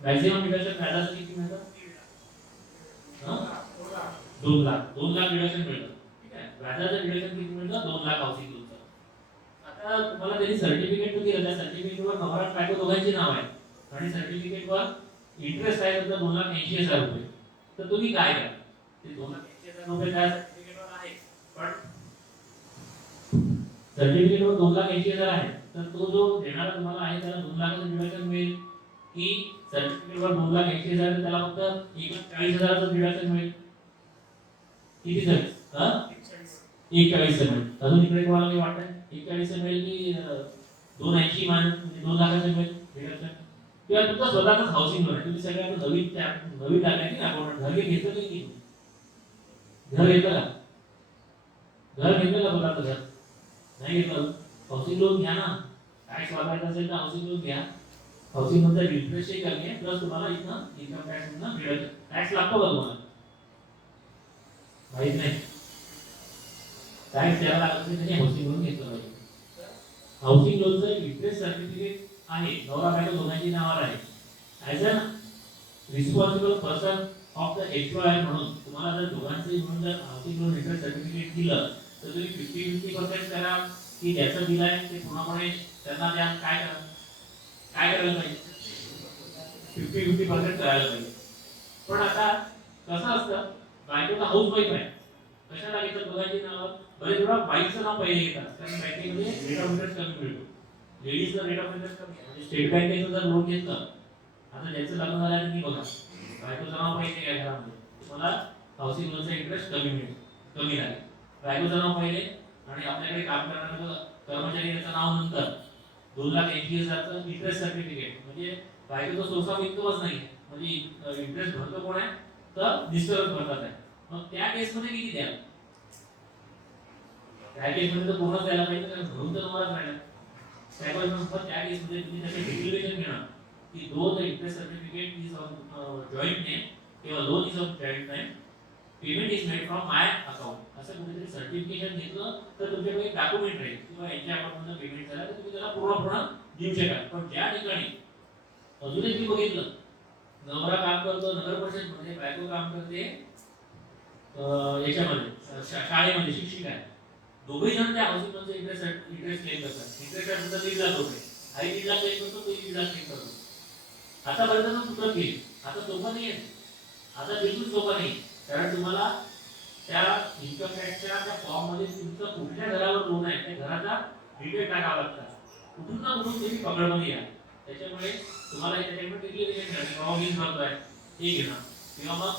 मॅक्सिमम डिडक्शन व्याजाचं किती मिळतं? 2 लाख. 2 लाख डिडक्शन मिळतं. ठीक आहे, व्याजाचं डिडक्शन किती मिळतं? 2 लाख हाऊसिंग लोनचं. आता तुम्हाला त्यांनी सर्टिफिकेट दिलं, त्या सर्टिफिकेटवर नवरा बायको दोघांचे नाव आहे आणि सर्टिफिकेटवर इंटरेस्ट आहे तुमचा 2,80,000 रुपये. तर तुम्ही काय करा, ते 2,80,000 रुपये त्या सर्टिफिकेटवर आहे, पण सर्टिफिकेटवर 2,80,000 आहे, तर तो जो देणारा तुम्हाला आहे त्याला 2 लाखाचं डिडक्शन मिळेल की सर्टिफिकेटवर 2,80,000 त्याला फक्त 1,40,000चं डिडक्शन मिळेल? किती सर? 1,40,000 मिळेल. अजून इकडे कोणाला काही वाटतंय 1,40,000 मिळेल की 2,80,000 म्हणजे 2 लाखाचं मिळेल डिडक्शन? किंवा तुमचा स्वतःचाच हाऊसिंग लोन आहे, तुम्ही सगळ्यात नवीन टाकलाय की अकाउंट घर घेतलं की घर घेतलं का? घर घेतलं का स्वतःचं घर? नाही घेतलं. हाऊसिंग लोन घ्या ना, टॅक्स वापरायचा असेल तर हाऊसिंग लोन घ्या. हाऊसिंग लोनचा इंटरेस्टही कमी आहे, प्लस तुम्हाला इथं इन्कम टॅक्स मधून मिळेल. टॅक्स लागतो का तुम्हाला? माहित नाही. टॅक्स द्यावा लागत नाही, त्याने हाऊसिंग लोन घेतलं पाहिजे. हाऊसिंग लोनचं इंटरेस्ट सर्टिफिकेट आहे, नवरा बायको दोघांची नावावर आहे. As a responsible person of the employer म्हणून तुम्हाला जर दोघांचे म्हणून जर हाऊसिंग लोन इंटरेस्ट सर्टिफिकेट दिलं तर तुम्ही 50-50% करा की ज्याचं दिलंय ते पूर्णपणे त्यांना द्या. काय करायला पाहिजे? 50-50% करायला पाहिजे. पण आता कसं असतं, बायकोचा हाऊस वाईफ आहे, कशाला घेतात दोघांची नावं? बरेच वेळा बाईचं नाव पहिले घेतात कारण बँकेमध्ये रेट ऑफ इंटरेस्ट कमी मिळतो. लेडीजला रेट ऑफ इंटरेस्ट कमी आहे, म्हणजे स्टेट बँकेचं जर लोन घेतलं, आता ज्यांचं लग्न झालं आहे बघा, बायकोचं नाव पहिले काय घरामध्ये, तुम्हाला हाऊसिंग लोनचा इंटरेस्ट कमी मिळेल, कमी लागेल. बायकोचं नाव पहिले आणि आपल्याकडे काम करणाऱ्या कर्मचारी याचं नाव नंतर 2,80,000चं इंटरेस्ट सर्टिफिकेट, म्हणजे बायकोचा सोर्स ऑफ इन्कमच नाही, म्हणजे इंटरेस्ट भरतो कोण आहे तर मिस्टरच भरतात आहे. मग त्या केसमध्ये किती द्या? त्या केसमध्ये तर पूर्णच द्यायला पाहिजे, भरून तर तुम्हालाच राहिलं. त्या केसमध्ये तुम्ही त्याचे डिक्लेरेशन घेणं की though the interest certificate is on joint name किंवा loan is on joint name, payment is made from my account, असं कुठेतरी सर्टिफिकेशन घेतलं तर तुमच्याकडे एक डॉक्युमेंट राहील किंवा यांच्या अकाउंटमधून पेमेंट झालं तर तुम्ही त्याला पूर्ण देऊ शकाल. पण ज्या ठिकाणी अजूनही मी बघितलं, नवरा काम करतो नगर परिषदमध्ये, बायको काम करते याच्यामध्ये शाळेमध्ये शिक्षिका आहे, दोघे जण त्या हाऊसिंग लोनचं इंटरेस्ट क्लेम करतात. इंटरेस्ट आहे तुमचा 1.5 लाख रुपये, आई 1.5 लाख क्लेम करतो, तो 1.5 लाख क्लेम करतो. आतापर्यंत सूत्र केली, आता सोपं नाही आहे, आता बिलकुल सोपं नाही. कारण तुम्हाला त्या इन्कम टॅक्सच्या त्या फॉर्म मध्ये तुमचं कुठल्या घरावर लोन आहे त्या घराचा डिटेल टाकावा लागतात, कुठून ना कुठून तुम्ही पकडमध्ये या. त्याच्यामुळे तुम्हाला त्याच्यामध्ये डिक्लेरेशन करायचं, वीज भरतोय हे घेणं, किंवा मग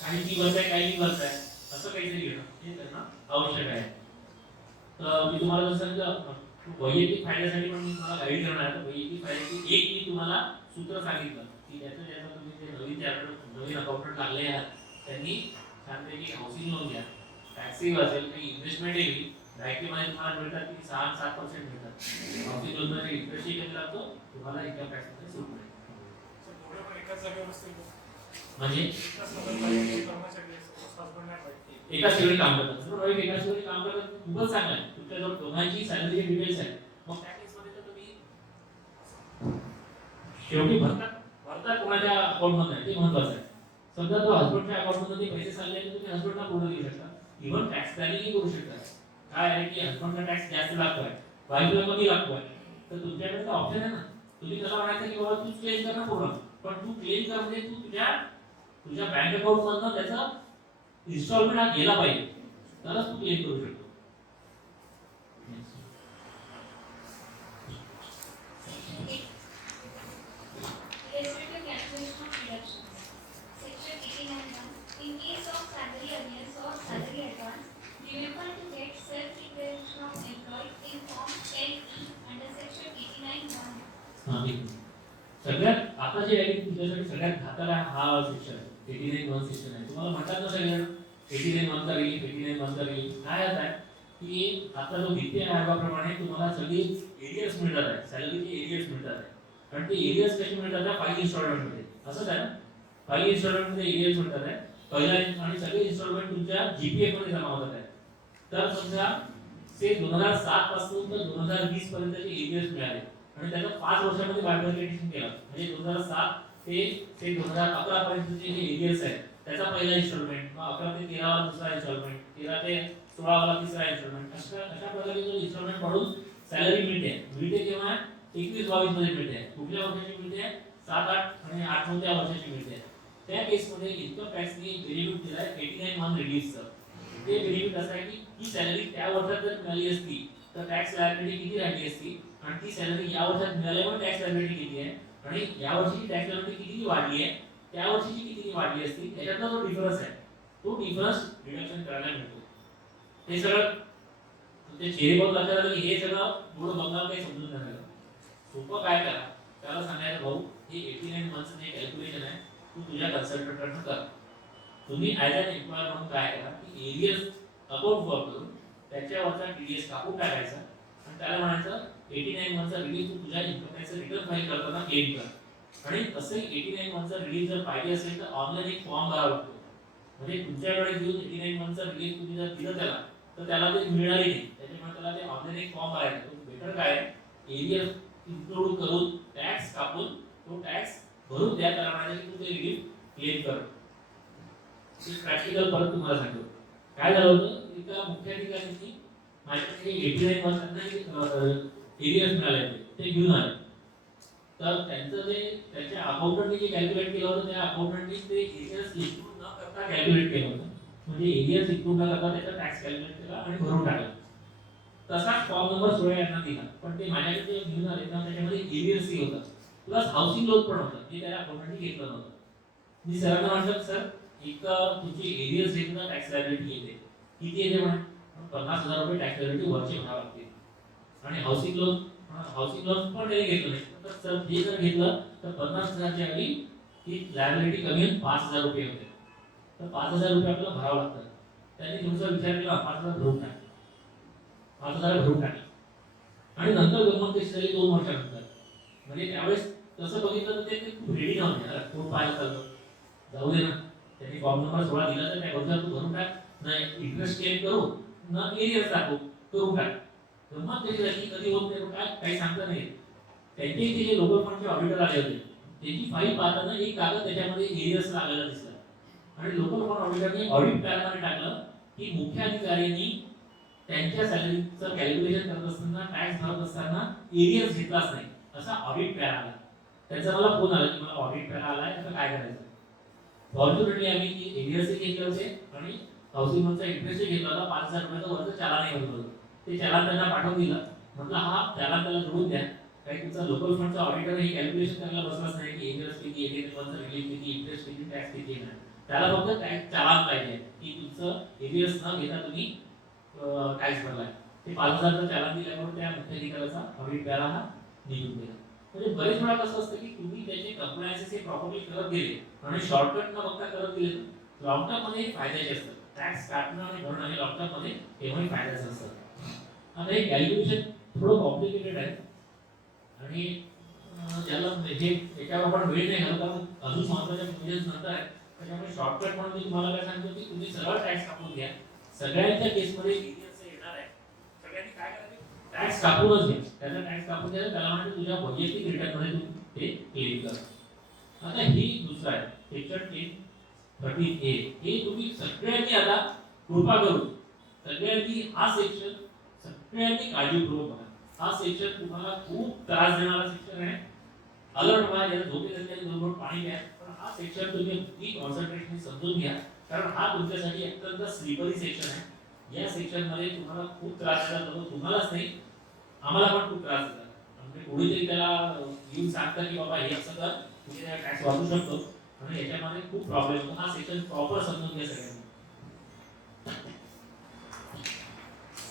काही फी भरताय काही फी भरताय असं काहीतरी घेणं हे करणं आवश्यक आहे. तर मी तुम्हाला जर सांगितलं वैयक्तिक फायद्यासाठी पण मी तुम्हाला गाईड करणार आहे. वैयक्तिक फायद्याची एक मी तुम्हाला सूत्र सांगितलं की ज्याचं तुम्ही ते नवीन अकाउंटंट लागले आहात त्यांनी सांगते हाऊसिंग लोन घ्या, टॅक्सही वाचेल, काही इन्व्हेस्टमेंट येईल, बँकेमध्ये तुम्हाला मिळतात की 6-7% मिळतात. हाऊसिंग लोनमध्ये इंटरेस्टही कमी लागतो, तुम्हाला इन्कम टॅक्समध्ये सूट मिळेल. म्हणजे कर्मचारी हसबंड नाही पाहिजे. एकाच वेळी काम करतात. जर वाईफ एकाच वेळी काम करतात खूपच चांगलं आहे. तुमच्याजवळ दोघांची सॅलरीचे डिटेल्स आहेत. मग त्या केसमध्ये तर तुम्ही शेवटी भरतात कोणाच्या अकाउंटमध्ये ते महत्त्वाचं आहे. समजा तो हसबंडच्या अकाउंटमध्ये पैसे चालले तर तुम्ही हसबंडला पूर्ण देऊ शकता. इव्हन टॅक्स प्लॅनिंगही करू शकता. काय आहे की हसबंडला टॅक्स जास्त लागतोय, वाईफला कमी लागतोय, तर तुमच्याकडे ऑप्शन आहे ना. तुम्ही त्याला म्हणायचं की बाबा तूच क्लेम कर ना पूर्ण, पण तू क्लेम कर म्हणजे तू तुझ्या बँक अकाउंट मधनं त्याचा इन्स्टॉलमेंट हा गेला पाहिजे, तरच तू क्लेम करू शकतो. Illustrative calculation of deductions. Section 89(1). In case of salary arrears or salary advance, remember to get self-declaration of employee in form 10E under section 89(1). हा ठीक आहे. सगळ्यात आता जे आहे तुमच्यासाठी सगळ्यात घाताला हा सेक्शन आहे, 89(1) सेक्शन आहे. तुम्हाला म्हणतात ना सगळ्यांना 89(1) चा रिलीफ, 89(1) चा रिलीफ काय आहे की आता जो वित्तीय आयोगाप्रमाणे तुम्हाला सगळी एरियर्स मिळतात आहे, सॅलरीचे एरियर्स मिळतात आहे. आणि ते एरियर्स कसे मिळतात आहे 5 इन्स्टॉलमेंट मध्ये, असंच आहे ना. 5 इन्स्टॉलमेंट मध्ये एरियर्स मिळतात आहे. पहिला आणि सगळे इन्स्टॉलमेंट तुमच्या जीपीएफ मध्ये जमा होतात आहे. तर समजा ते 2007 पासून तर 2020 पर्यंतचे एरियर्स मिळाले आणि त्याचं 5 वर्षामध्ये बायफर्केशन केलं. म्हणजे 2007 ते 2011 पर्यंतचे जे एरियर्स आहेत त्याचा पहिला इन्स्टॉलमेंट, मग 11 ते 13 ला दुसरा इन्स्टॉलमेंट, 13 ते 16 ला तिसरा इन्स्टॉलमेंट, अशा प्रकारे जो इन्स्टॉलमेंट वाढून सॅलरी मिळते जेव्हा 21-22 मध्ये मिळते. कुठल्या वर्षाची मिळते? 7, 8 आणि 8-9 वर्षाची मिळते. त्या केसमध्ये इन्कम टॅक्सने बेनिफिट दिलाय 89(1) रिलीफचं. ते बेनिफिट असं आहे की ही सॅलरी त्या वर्षात जर मिळाली असती तर टॅक्स लायबिलिटी किती राहिली असती आणि ती सॅलरी या वर्षात मिळाल्यामुळे टॅक्स लायबिलिटी किती आहे आणि या वर्षीची टॅक्स लायबिलिटी किती वाढली आहे, त्या वर्षीची किती वाढली असती, याच्यातला जो डिफरन्स आहे तो डिफरन्स डिडक्शन करायला मिळतो. हे सगळं तुमच्या चेहरे बघून लक्षात आलं की हे सगळं थोडं बघणार काही समजून जाणार. सोपं काय करा, त्याला सांगायचं भाऊ हे 89(1) जे कॅल्क्युलेशन आहे तू तुझ्या कन्सल्टंटकडनं कर. तुम्ही ॲज अन एम्प्लॉयर म्हणून काय करा की एरियस अकाउंट वर्क करून त्याच्यावरचा टीडीएस कापून टाकायचा आणि त्याला म्हणायचं 89(1) चा रिलीफ तू तुझ्या इन्कम टॅक्स रिटर्न फाईल करताना क्लेम कर. आणि तसंही 89(1) चा रिलीफ जर पाहिजे असेल तर ऑनलाईन एक फॉर्म भरावा लागतो. म्हणजे तुमच्याकडे घेऊन 89(1) चा रिलीफ तुम्ही जर दिलं तर त्याला ते मिळणारही नाही. त्याच्यामुळे त्याला ते ऑनलाईन एक फॉर्म भरायचा. बेटर काय एरियस इन्क्लूड करून टॅक्स कापून तो टॅक्स भरून द्या, त्याला म्हणायचं की तू ते रिलीफ क्लेम कर. प्रॅक्टिकल परत तुम्हाला सांगतो. काय झालं होतं एका मुख्याधिकाऱ्यांनी माझ्याकडे 89(1) एरियस मिळाले ते घेऊन आले. तर त्यांचं जे त्याच्या अकाउंटंटने जे कॅल्क्युलेट केलं होतं त्या अकाउंटंटने ते एरियस इन्क्लूड न करता कॅल्क्युलेट केलं होतं. म्हणजे एरियस इन्क्लूड न करता त्याचा टॅक्स कॅल्क्युलेट केला आणि भरून टाकला. तसाच फॉर्म नंबर 16 यांना दिला, पण ते माझ्याकडे घेऊन आले ना त्याच्यामध्ये एरियस होता प्लस हाऊसिंग लोन पण होतं, जे त्या अकाउंटंटने घेतलं नव्हतं. मी सरांना म्हटलं सर एक तुमची एरियस रेटला टॅक्स लायबिलिटी येते, किती येते म्हणा 50,000 रुपये टॅक्स लायबिलिटी वर्षी भरावी लागते. आणि हाऊसिंग लोन पण त्यांनी घेतलं नाही. तर सर हे जर घेतलं तर 50,000च्या ऐवजी ती लायबिलिटी कमी होऊन 5,000 रुपये होते. तर 5,000 रुपये आपल्याला भरावं लागतं. त्यांनी तुमचा विचार केला 5,000 भरून टाक, 5,000 भरून टाकले. आणि नंतर गंमत कशी झाली 2 वर्षानंतर, म्हणजे त्यावेळेस तसं बघितलं तर ते खूप रेडी नव्हते. कोण पाहायला चाललं जाऊ दे ना, त्यांनी फॉर्म नंबर 16 दिला तर त्या वर्षात तू भरून टाक, ना इंटरेस्ट क्लेम करू ना एरियस दाखवू, करून टाक. गंमत कशी झाली कधी होत नाही काय काही सांगता नाही. त्यांचे जे लोकल फंडचे ऑडिटर आले होते त्यांची फाईल पाहताना एक कागद त्याच्यामध्ये एरियस लागलेला दिसला आणि लोकल फंड ऑडिटरने ऑडिट पॅनलमध्ये टाकलं की मुख्याधिकाऱ्यांनी त्यांच्या सॅलरीचं कॅल्क्युलेशन करत असताना टॅक्स भरत असताना एरियस घेतलाच नाही, असा ऑडिट पॅरा आला. त्याचा मला फोन आला की मला ऑडिट पॅरा आलाय, आता काय करायचं. फॉर्च्युनेटली आम्ही एरियसही घेतले होते आणि हाऊसिंग लोनचा इंटरेस्टही घेतला होता. 5,000 रुपयाचं वरचं चालानही होतं होतं. ते चालान त्यांना पाठवून दिलं. म्हटलं हा चालान त्याला जोडून द्या, काही तुमचा लोकल फंडचा ऑडिटर हे कॅल्क्युलेशन करायला बसलाच नाही की एरियस किती, एरियसचं रिलीफ किती, इंटरेस्ट किती, टॅक्स किती येणार. त्याला फक्त टॅक्स चालान पाहिजे की तुमचं एरियस न घेता तुम्ही टॅक्स भरलाय. ते 5,000चं चालान दिल्यामुळे त्या मुख्याधिकाऱ्याचा ऑडिट पॅरा हा निघून गेला. म्हणजे बरेच वेळा कसं असतं की तुम्ही त्याचे कंप्लायन्सेस हे प्रॉपरली करत गेले आणि शॉर्टकट न बघता करत गेले तर लॉंग टर्म मध्ये फायद्याचे असतात. टॅक्स काढणं आणि भरणं हे लॉंग टर्म मध्ये केव्हाही फायद्याचं असतं. आता हे कॅल्क्युलेशन थोडं कॉम्प्लिकेटेड आहे आणि ज्याला हे एकावर आपण वेळ नाही घालत कारण अजून महत्त्वाच्या प्रोविजन्स नंतर आहे. त्याच्यामुळे शॉर्टकट म्हणून मी तुम्हाला काय सांगतो की तुम्ही सरळ टॅक्स कापून घ्या. सगळ्यांच्या केसमध्ये लिनियन्स येणार आहे. सगळ्यांनी काय करायचं टॅक्स कापूनच घ्या. त्याचा टॅक्स कापून घ्या त्याला म्हणजे तुझ्या वैयक्तिक रिटर्नमध्ये तू ते क्लेम कर. आता ही दुसरा आहे सेक्शन 1030A. हे तुम्ही सगळ्यांनी आता कृपा करून सगळ्यांनी हा सेक्शन सगळ्यांनी काळजीपूर्वक बघा. हा सेक्शन तुम्हाला खूप त्रास देणारा सेक्शन आहे. अलर्ट व्हा याला झोपेत असल्याने दोन पाणी घ्या. पण हा सेक्शन तुम्ही अगदी कॉन्सन्ट्रेशन समजून घ्या कारण हा तुमच्यासाठी अत्यंत स्लीपरी सेक्शन आहे. या सेक्शन मध्ये तुम्हाला खूप त्रास देतात. तुम्हालाच नाही आम्हाला पण खूप त्रास देतात. म्हणजे कोणीतरी त्याला येऊन सांगतं की बाबा हे असं कर तुम्ही टॅक्स वाचू शकतो आणि याच्यामध्ये खूप प्रॉब्लेम होतो. हा सेक्शन प्रॉपर समजून घ्या सगळ्यांनी.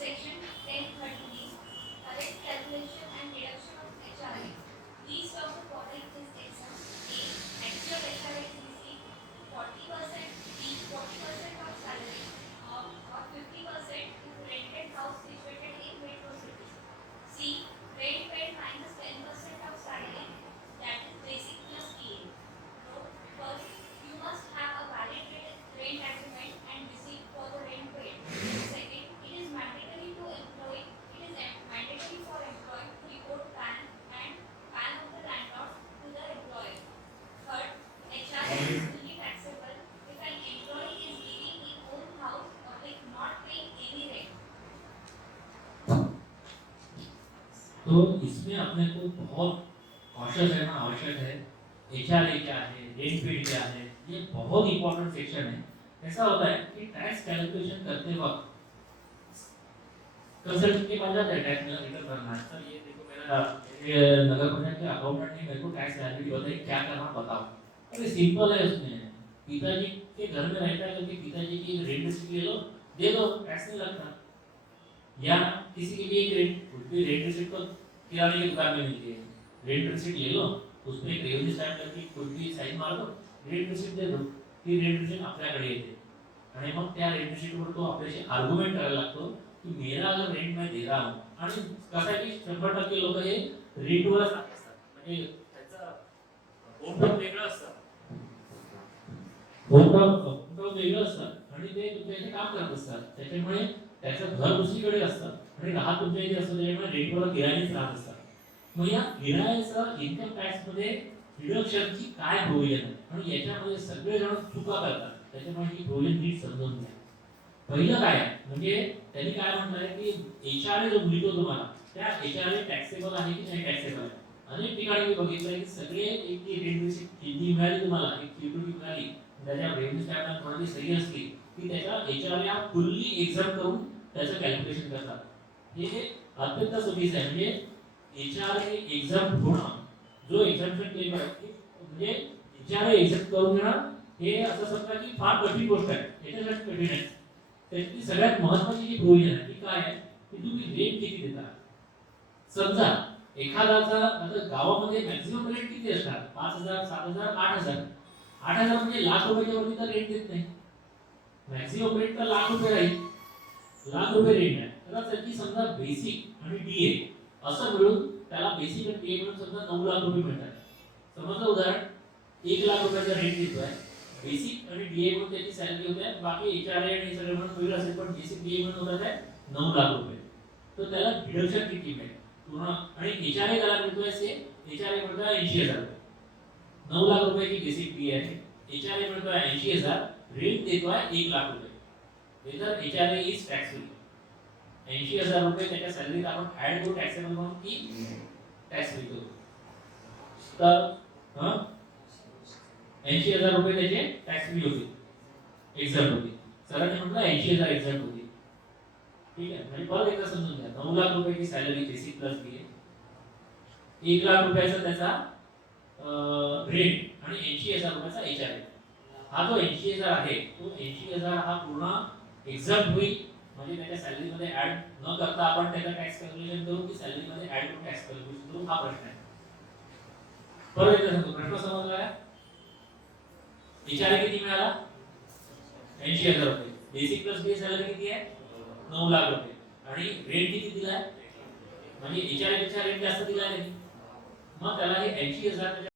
Section 1030 correct calculation and deduction of HRA. Least of the following is exempt. A. Actual HRA is received 40%, B. 40% of salary, or 50% if rented house situated in metro city. C. Rent paid minus 10% of salary, that is basic plus PA. No. First, you must have a valid rent agreement and receipt for the rent paid. Second, it is mandatory to employ. It is mandatory for employee to report PAN and PAN of the landlord to the employer. Third, HRA is fully taxable if an employee is living in own house or like not paying any rent. तो इसमें अपने को बहुत cautious रहना आवश्यक है. HRA क्या है, रेंट पेड क्या है, ये बहुत इंपॉर्टेंट सेक्शन है. ऐसा होता है कि टैक्स कैलकुलेशन करते वक्त कंसल्टेंट के पास जाते हैं टैक्स रिटर्न करना है. सर ये देखो मेरा ये नगर पंचायत के अकाउंटेंट ने मेरे को टैक्स लायबिलिटी बताई क्या करना बताओ. अरे सिंपल है. उसमें पिताजी के घर में रहता है क्योंकि पिताजी की रेंट रिसीट ले लो दे दो टैक्स नहीं लगता. या किसी के लिए एक रेंट रिसीट तो किराने की दुकान में मिलती है. रेंट रिसीट ले लो उसमें एक रेवेन्यू स्टॅम्प करके कोणती साइन मार दो रेंट रिसीट दे दो. ती रेंट रिसीट आपल्याकडे येते आणि मग त्या रेंट रिसीटवर तो आपल्याशी आर्ग्युमेंट करायला लागतो की मेरा अगर रेंट मैं दे रहा हूं. आणि कसं आहे की 100% लोक हे रेंटवरच असतात. म्हणजे त्याचं होमटॉप वेगळं असतं. होमटॉप वेगळं असतं आणि ते तुमच्या इथे काम करत असतात. त्याच्यामुळे त्याचं घर दुसरीकडे असतं आणि राहत तुमच्या इथे असतं. त्याच्यामुळे रेंटवर किराणीच राहत असतात. मग या किरायाचं इन्कम टॅक्स मध्ये डिडक्शनची काय प्रोव्हिजन आहे आणि याच्यामध्ये सगळे जण चुका करतात. त्याच्यामुळे ही प्रोव्हिजन नीट समजून घ्या. पहिलं काय आहे म्हणजे त्यांनी काय म्हटलंय की एचआरए जो मिळतो तुम्हाला त्या एचआरए टॅक्सेबल आहे की नाही टॅक्सेबल आहे. अनेक ठिकाणी मी बघितलंय की सगळे एक रेंट रिसीट जी मिळाली तुम्हाला एक सिक्युरिटी मिळाली त्याच्या रेव्हेन्यू स्टॅम्पला कोणाची सही असली की त्याच्या एचआरए हा फुल्ली एक्झाम करून त्याचं कॅल्क्युलेशन करतात. हे अत्यंत चुकीचं आहे. म्हणजे एचआरए एक्झाम होणं जो एक्झाम्पशन क्लेम आहे म्हणजे एचआरए एक्झाम करून घेणं हे असं समजा की फार कठीण गोष्ट आहे. याच्यासाठी कठीण आहे. त्याची सगळ्यात महत्त्वाची जी प्रोव्हिजन आहे ती काय आहे की तुम्ही रेट किती देता. समजा एखादाचा आता गावामध्ये मॅक्सिमम रेट किती असणार 5000 7000 8000. 8000 म्हणजे लाख रुपयाच्या वरती तर रेट देत नाही. मॅक्सिमम रेट तर लाख रुपये राहील. लाख रुपये रेट आहे. तर त्याची समजा बेसिक आणि डीए असं मिळून त्याला बेसिक आणि डीए मिळून समजा 9 लाख रुपये मिळतात. समजा उदाहरण 1 लाख रुपयाचा रेट देतोय. बेसिक आणि डीए म्हणून त्याची सॅलरी होते. बाकी एचआरए आणि सगळं म्हणून वेगळं असेल पण बेसिक डीए म्हणून होतात आहे 9 लाख रुपये. तर त्याला डिडक्शन किती मिळेल पूर्ण आणि एचआरए त्याला मिळतोय से एचआरए मिळतोय 80000 रुपये. 9 लाख रुपयाची बेसिक डीए आहे. एचआरए मिळतोय 80000. रेट देतोय 1 लाख रुपये. Whether HRA is tax free. 80000 रुपये त्याच्या सॅलरीत आपण ऍड करू टॅक्सेबल म्हणून की टॅक्स फ्री करू. तर 80000 रुपये त्याचे टॅक्स फ्री होते एक्झाम्पल होती. सरांनी म्हटलं 80000 एक्झाम्पल होती. ठीक आहे. म्हणजे परत एकदा समजून घ्या 9 लाख रुपयाची salary basic plus DA 1 lakh रुपयाचा त्याचा रेंट आणि 80000 रुपयाचा एचआरए. हा जो 80000 आहे तो 80000 हा पूर्ण एक्झाम होईल म्हणजे त्याच्या सॅलरी मध्ये ऍड न करता आपण त्याचा टॅक्स कॅल्क्युलेशन करू की सॅलरी मध्ये ऍड करून टॅक्स कॅल्क्युलेशन करू हा प्रश्न आहे. परत एकदा सांगतो प्रश्न समजला आहे. एचआरए किती मिळाला 80000 रुपये. बेसिक प्लस डीए सॅलरी किती आहे 9 लाख रुपये आणि रेट किती दिलाय म्हणजे एचआरए पेक्षा रेट जास्त दिलाय नाही मग त्याला हे 80,000